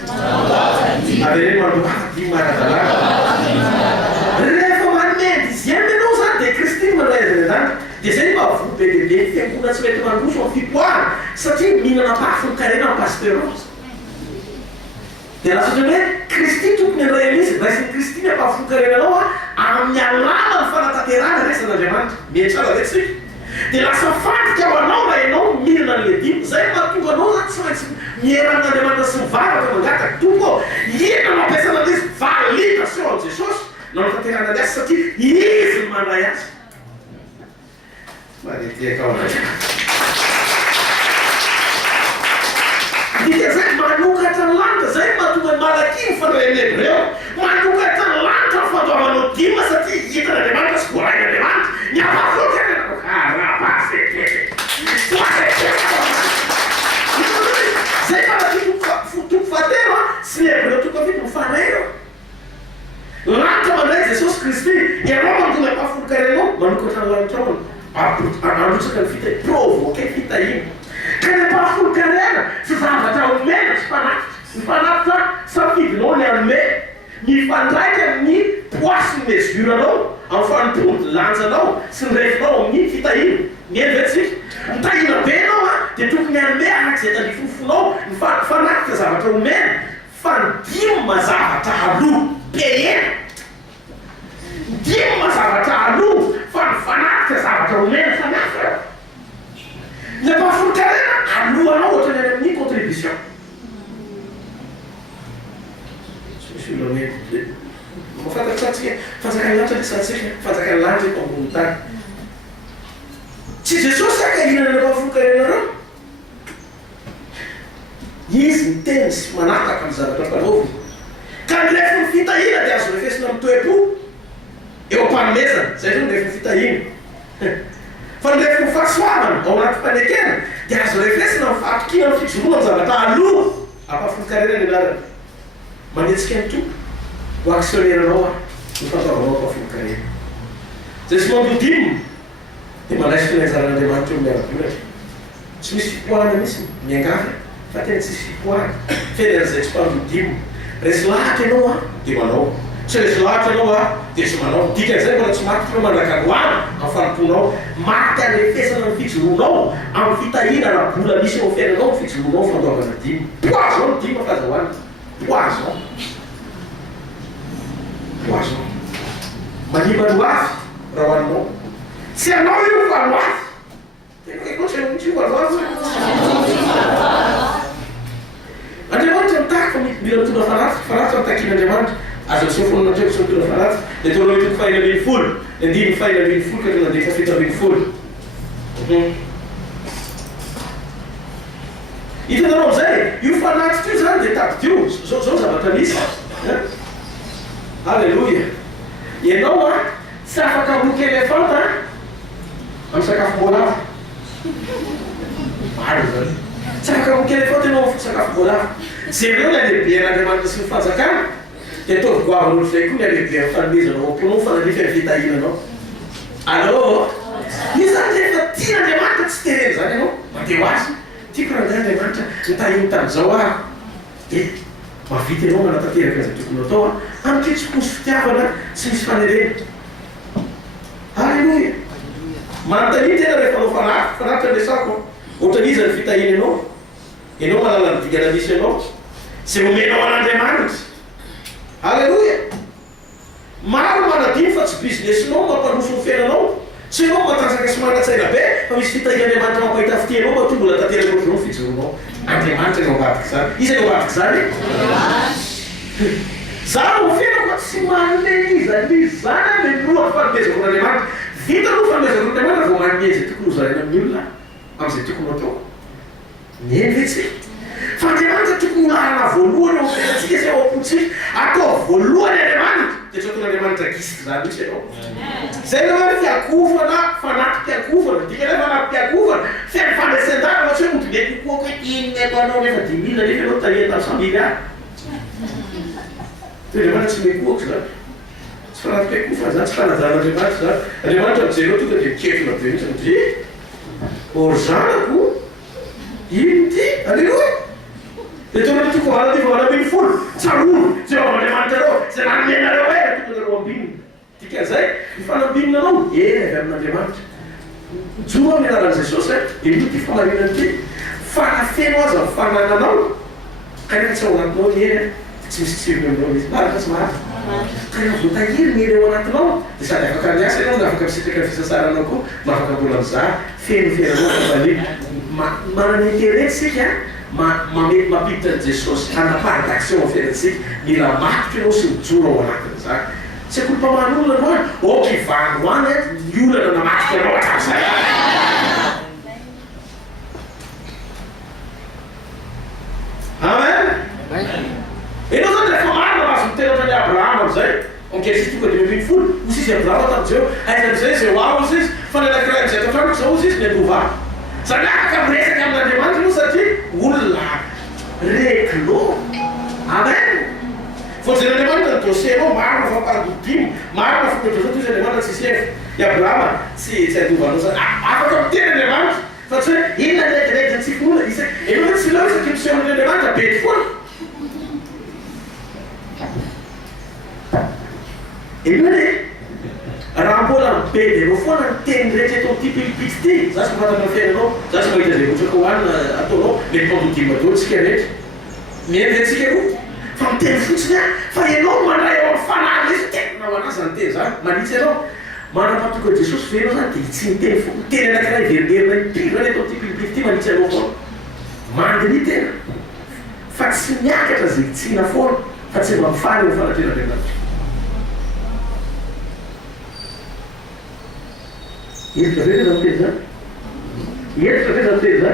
ary reny mandoava dima aradalàna rehefa manendy izy anao zany dia Kristy mandray azy zany dia zay mba vobe lehibe fiangonana tsy mety mandroso amin'ny fipoahana satria mihinana mpahafonkarena amin'ny pasteur dia lasa ohatran'ny hoe Kristy tokony andray an'izy raisin'ny Kristy ny ampahafonkarenanao amin'ny alala ny fanatanterana raisan'andriamanitra mihetrala retsika dia lasa fandika ho anao raha ianao mihinana ny ledimo zay mahatonga anao zany tsy maintsy mieran'andriamanitra sy mivavaka mangataka tompo ina mampiasana an'izy valita seo an' jesosy nanatanterana ny azy satria izy ny mandray azy maretiaka ao anaty dika zay manokatra ny lanitra zay mahatonga ny malaky ny fandrayany Hébreu manokatra ny lanitra ny fandoavanao dima satria hitan'andriamanitra sy voarain'andriamanitra ny ampahafolokana zay toko fatero sy ny Hébreu toko fito mifanahy eo lanitra mandray Jesosy Kristy ianao mantonga ampahafolonkarenao manokatra ny lanitra ao androtsaka ny fita provoke fitahina ka ny ampahafolonkarena sy zavatra omena sy mifanatitra safidinao ny anome mifandraika amin'ny poisy ny mesuranao amin'ny fanompony lanjanao sy ny refinao amin'ny fitahina mieny vetsika mitahina be anao dia tokony anome anak'izay talifofonao ny fanatitra zavatra omena fa ny dimy mazavatra aloha peyena dimy mazavatra aloha fa ny fanatitra zavatra omena sanafa ny ampahafolonkarena alohanao ohatra ny any amin'ny contribution mafantatsatsika fanjakany lanitra lisatsika fanjakany lanitra eto ambony tany tsy Jesosy akahinana ny ampahafolonkarenareo izy ny teny sy manataka ny zavatra mpanaoviny ka ny refa ny fitahina dia azo refesina amin'ny toe-po eo ampanomezana zay zao ny refa ny fitahina fa ndraiky ho fahasoavana ao anaty fanekena dia azo refesina mifaatokina ny fijoroana ny zavatra aloha ampafolo-karena ny anarany manetsika ny tompo ho actionneranao a no fataovanao ampafolo-karena zay sy mandodimo dia mandaisy finaizan'andriamanitra eo miarabolatra tsy misy fipoahana misy miangavy fa tena tsisy fipoahana fenan'izay tsy mpandodimo resy lahatra ianao a dia manao tsy resy lahatra ianao a dia sy manao dikan'izay mbola tsy maty tro mandrakanoana amin'ny fanomponao maty arefesana ny fijoroanao amin'ny fitahina raha bola misy eo fiainanao ny fijoroanao fandoavana dimo poison ny dimo afazahoany poison poison manimano avy raha hoaninao tsy anao io fa no avy Andriamanitra mitaka mila mitondra fanatitra mitakian'Andriamanitra azo miseho fonina ndraiky sy mitondra fanatitra dia tao aloha hitoko faina ambin'ny folo dia andimy faina ambin'ny folo ka tena dia fafito ambin'ny folo hitanareo am'izay io fanatitra io zany dia tapidio zao zavatra misy halleloia ianao a tsy afaka moky elefanta amin'ny sakafo mbolava maro zany tsy afaka moky elefanta ianao sakafo mbolava zay reo ny alehibe an'Andriamanitra sy ny fanjakana dia ataovy goavan'olo zay koa ny alehibe amin'ny fanomezanao amponao fanalifa ny fitahinanao allo io zany rehefa tian'Andriamanitra tsy tereny zany ianao mandeha ho azy tiako raha ndray Andriamanitra mitahiny tam'izao ah dia mavity ianao manatanteraka zay tokony atao a amin'ny kitsoposy fitiavana tsy misy fanerena halleloia manontany tena rehefa anao fanatitra resako ohatran'iza ny fitahina ianao manala ny digana misy ianao zay omenao an'Andriamanitra halleloia maro manadiny fa tsy businessinao mampanoso ny fiainanao tsy ianao matanjaka sy manatsaina be fa misy fitahin'Andriamanitra mampahita fitianao mahatonga mbola tanteraka ohatranao fijoroanao Andriamanitra no ambadika zany iza no ambadika zany za ho fiainako tsy manome izy zany amenoa fanomezako n'Andriamanitra vita no fanomezako n'Andriamanitra vao manome zay tokony ho zaraina amin'ny olona amin'izay tokony atao neny vetsy fa Andriamanitra tokony olarana voalohany ao fiainantsika zay ao am-pontsika atao voalohany Andriamanitra dia tsy ataon'ny Andriamanitra gisika zany mihitsy ianao zay nahoe fiakovana fanaty-piakovana dika le fanaty-piakovana fifandraisan-dara tsy hoe motimety koa koe inneto anao nefa 10 000 nefa anao taria tamin'ny 100 000 ary Andriamanitra tsy mekoako zany tsy fanaty-piakovana zany tsy fanazan'Andriamanitra zany Andriamanitra mijery tonga dia mikefina be mihitsy de orzanako ino ty alleloia dia tona toko valanambin'ny folo tsarono zay ao Andriamanitra reo zay nanomenareo e tokony nareo ambininy dikan'izay mifanambinina anao avy amin'Andriamanitra joro amin'ny anaran'i Jesosy dia mino ty famarinany ty fanafeno azy amin'ny fanananao kanefa tsy ao anatinao ny eny tsy misy tsirony aminao izy maraka tsy maraka kanefa voatahiry ny eny ao anatinao dia sady afaka miasa ianao na afaka misitraka ny fisasaranao koa maafaka mbola mizaha feno fiainanao favalia manana intérêt sika mampiditra an' Jesosy hanapahana action amin'ny fiainatsika mila matitra ianao sy mijoro ao anatin'izany tsy akolo mpamany olona anao oka ivano any ny olana namatika anao hatram'izay amen enao zany rehefa marina mahazo miteratra ny Abrahama am'izay ankelisy tonga dia mibiny folo osy izy Abrahama tam'izay aiza am'izay zay ho ao izy izy fa ny anakiraha am'izay tatrano zao izy izy ny andova zany afaka miresaka amin'Andriamanitra moa satria olona réclo amen fôzan'Andriamanitra ny dossier-nao maro na famparandodimo maro na fokodrasao toy izy Andriamanitra tsisy efa i Abrahama tsy andovanao zany afaka miteny Andriamanitra fa tsy hoe inona ndraikidraiky antsika olona isa enao hoe tsy lao isaky misehoan'ny Andriamanitra bety foana enona e raha mbola be dia anao foana ny teny rehetra atao ty pilipitsy ty za sy mafatana fiainanao za sy mahita zay otraka hoanina ataonao mety mpandodimo atao tsika rehetra miendry atsika koa fa miteny fotsiny a fa ianao mandray ao amin'ny fanahy izy tena manazy ny teny zany manitsy ianao manapatoka Jesosy venao zany dia tsy miteny fo miteny anakiray veriderina ipirany atao ty pilipitsy ty manitsy anao foana mandiny tena fa tsy miakatra zay tsina foana fa tsy mampifaly amin'ny fanateran'Andriamanitra Yesu vile zinateza. Yesu vile zinateza.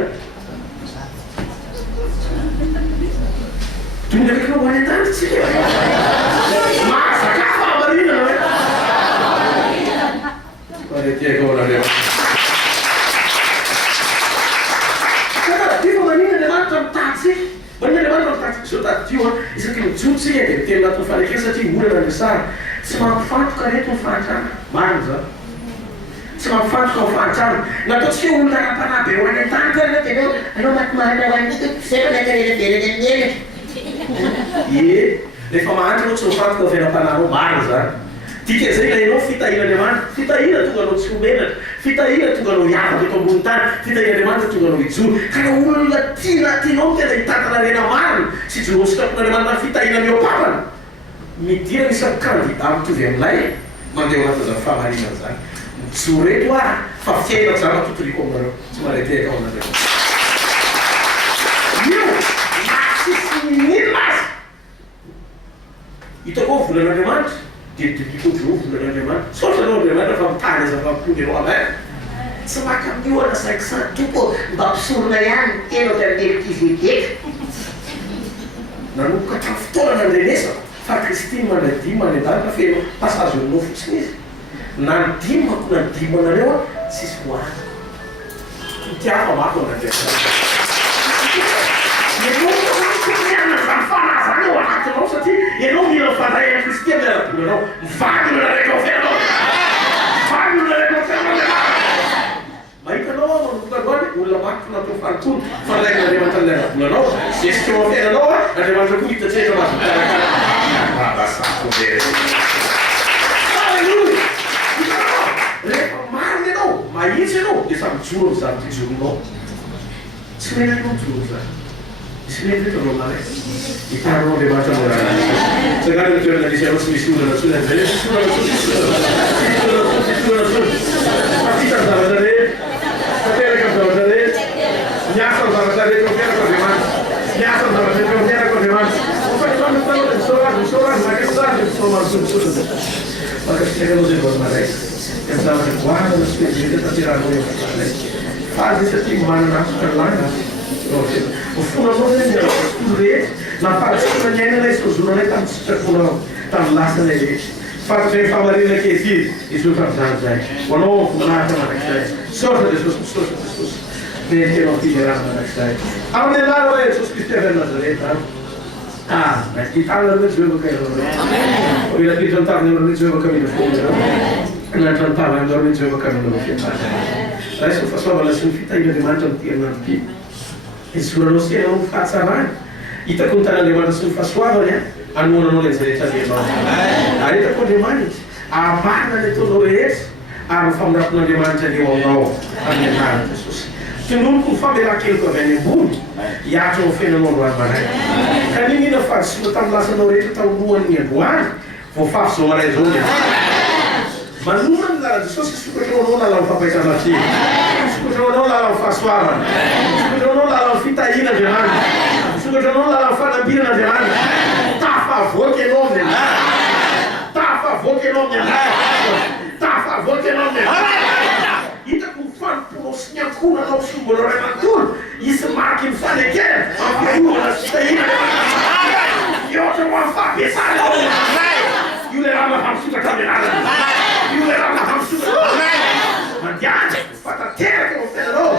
Tunataka wanataka sio. Masa kafa barina wewe. Wale tega wala Efa manina Andriamanitra mitatsika. Manina Andriamanitra mitatsika zao tadio isaky mijotsika dia tena natao fanekena satria olana ny sara. Tsy mampifantoka reto ny fahantrana. Marina zany. Tsy mampifantoka ny fahantrana. Nataontsika olona rampanahy be ho any an-tany ka dia anao matimarina ho an'ity zay manakarery bereny amin'ny rehefa mahantra anao tsy mifantoka ny veram-panahinao. Marina zany. Dika zay ilainao fitahina Andriamanitra. Fitahina tonga anao tsy homenatra. Fitahina tonga anao hiavaka eto ambony tany. Fitahina Andriamanitra tonga anao hijoro. Ka olona tianao tena hitantana rena marina sy joro sikapon'Andriamanitra fitahina miopapana. Midira misy kandida mitovy amin'ilay mandeha anaty zany famarinana zany. Mijoro eto fa fiainako zany matotoriko aminareo. Tsy mareteka ao anareo. Io masisy minina azy. Hitako ao volan'Andriamanitra. Dediko jo volan'Andriamanitra. Saotra anao Andriamanitra fa mitany aza fampony anao amay. Tsy maka mioana saiko sa tompo mba mpisorona ihany tena Melkisedeka. Nanomboka tamin'ny fotoana nandrenesako fa Kristiny manadimo manendalina feno pasazy aminao fotsiny izy. Nandimako nadimo anareo sisy hoany. Tiafa mako anandrenesako. Fanazany ao anatinao satria ianao mila fanahy amin'ny Kristy amin'ny ara-bolanao. Mivadina na reka oferinao. Mivadina na reka oferinao. Mahitanao aho manomboka androany olona maky natao fanontolo fanahy n'Andriamanitra amin'ny ara-bolanao. Zesika oferinao Andriamanitra koa hitatsetra mazo mikarakara. Babasako very. Halleluja! Hitanao rehefa marina ianao mahitsy ianao dia samy joro amin'ny zavatra ijoronao. Tsy mena ianao joro zany. Ismety itu rumahnya, kita mau dibaca mulai. Sekarang itu yang saya harus sudah. Jadi sudah. Pasti tak salah dari, tapi mereka salah dari. Nyasar salah dari kau deman. Nyasar salah dari kau deman. Apa itu anda tahu? Soran, makin soran, sudah. Maka kita kalau dibuat mulai, kita harus kuat dan spesifik tapi ragu yang mulai. Fase setiap mana terlana. Ufuna moja ndio kule na pale kuna nyanya na hizo zunale kuna tamlasa na ile fase favorita que existe isso faz nada quando kuna kama daktari sote Jesus ndio não tiverá na daktari aonde lá é Jesus que esteve na Nazaré mas que tal no jogo que amen hoje aqui jantar no jogo que me foi na jantar no jogo que me foi isso faz só balanço fita e de manter na aqui. Isso não se não faz nada. E tá contando a demanda sobre faz suave, né? A não lhe dizer que aí tá com demanda. A barra de todo isso, a forma da demanda de não a demanda Jesus. Que não com família aquilo que vem bom, e a que o fenômeno vai parar. A menina faz, se tá lá na orelha tá um aninho doar, vou fazer uma resolve. Mas não anda, só se não lá o papai tá aqui. Se não lá o faz suave. Não lá fita aí na gelada. Se não lá fala bira na gelada. Tá a favor que não me dá. Tá a favor que não me dá. Tá a favor que não me dá. E tá com fã por o senhor cura não subo no rematur. Isso marca em fale que a figura está aí na gelada. E outra uma fábrica e o levar a hamsuta caminhada. E o levar a hamsuta. Mandiante, patateira que você não.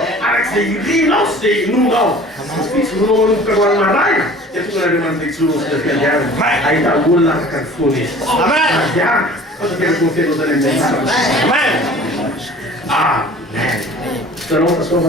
Sei não sei, não. Isso não pegou na raia. Eu tô na demanda de suros da filha. Aí tá o lá que foi. Amém. Já, quando quero confiar no Deus. Amém. Amém. Então, a sua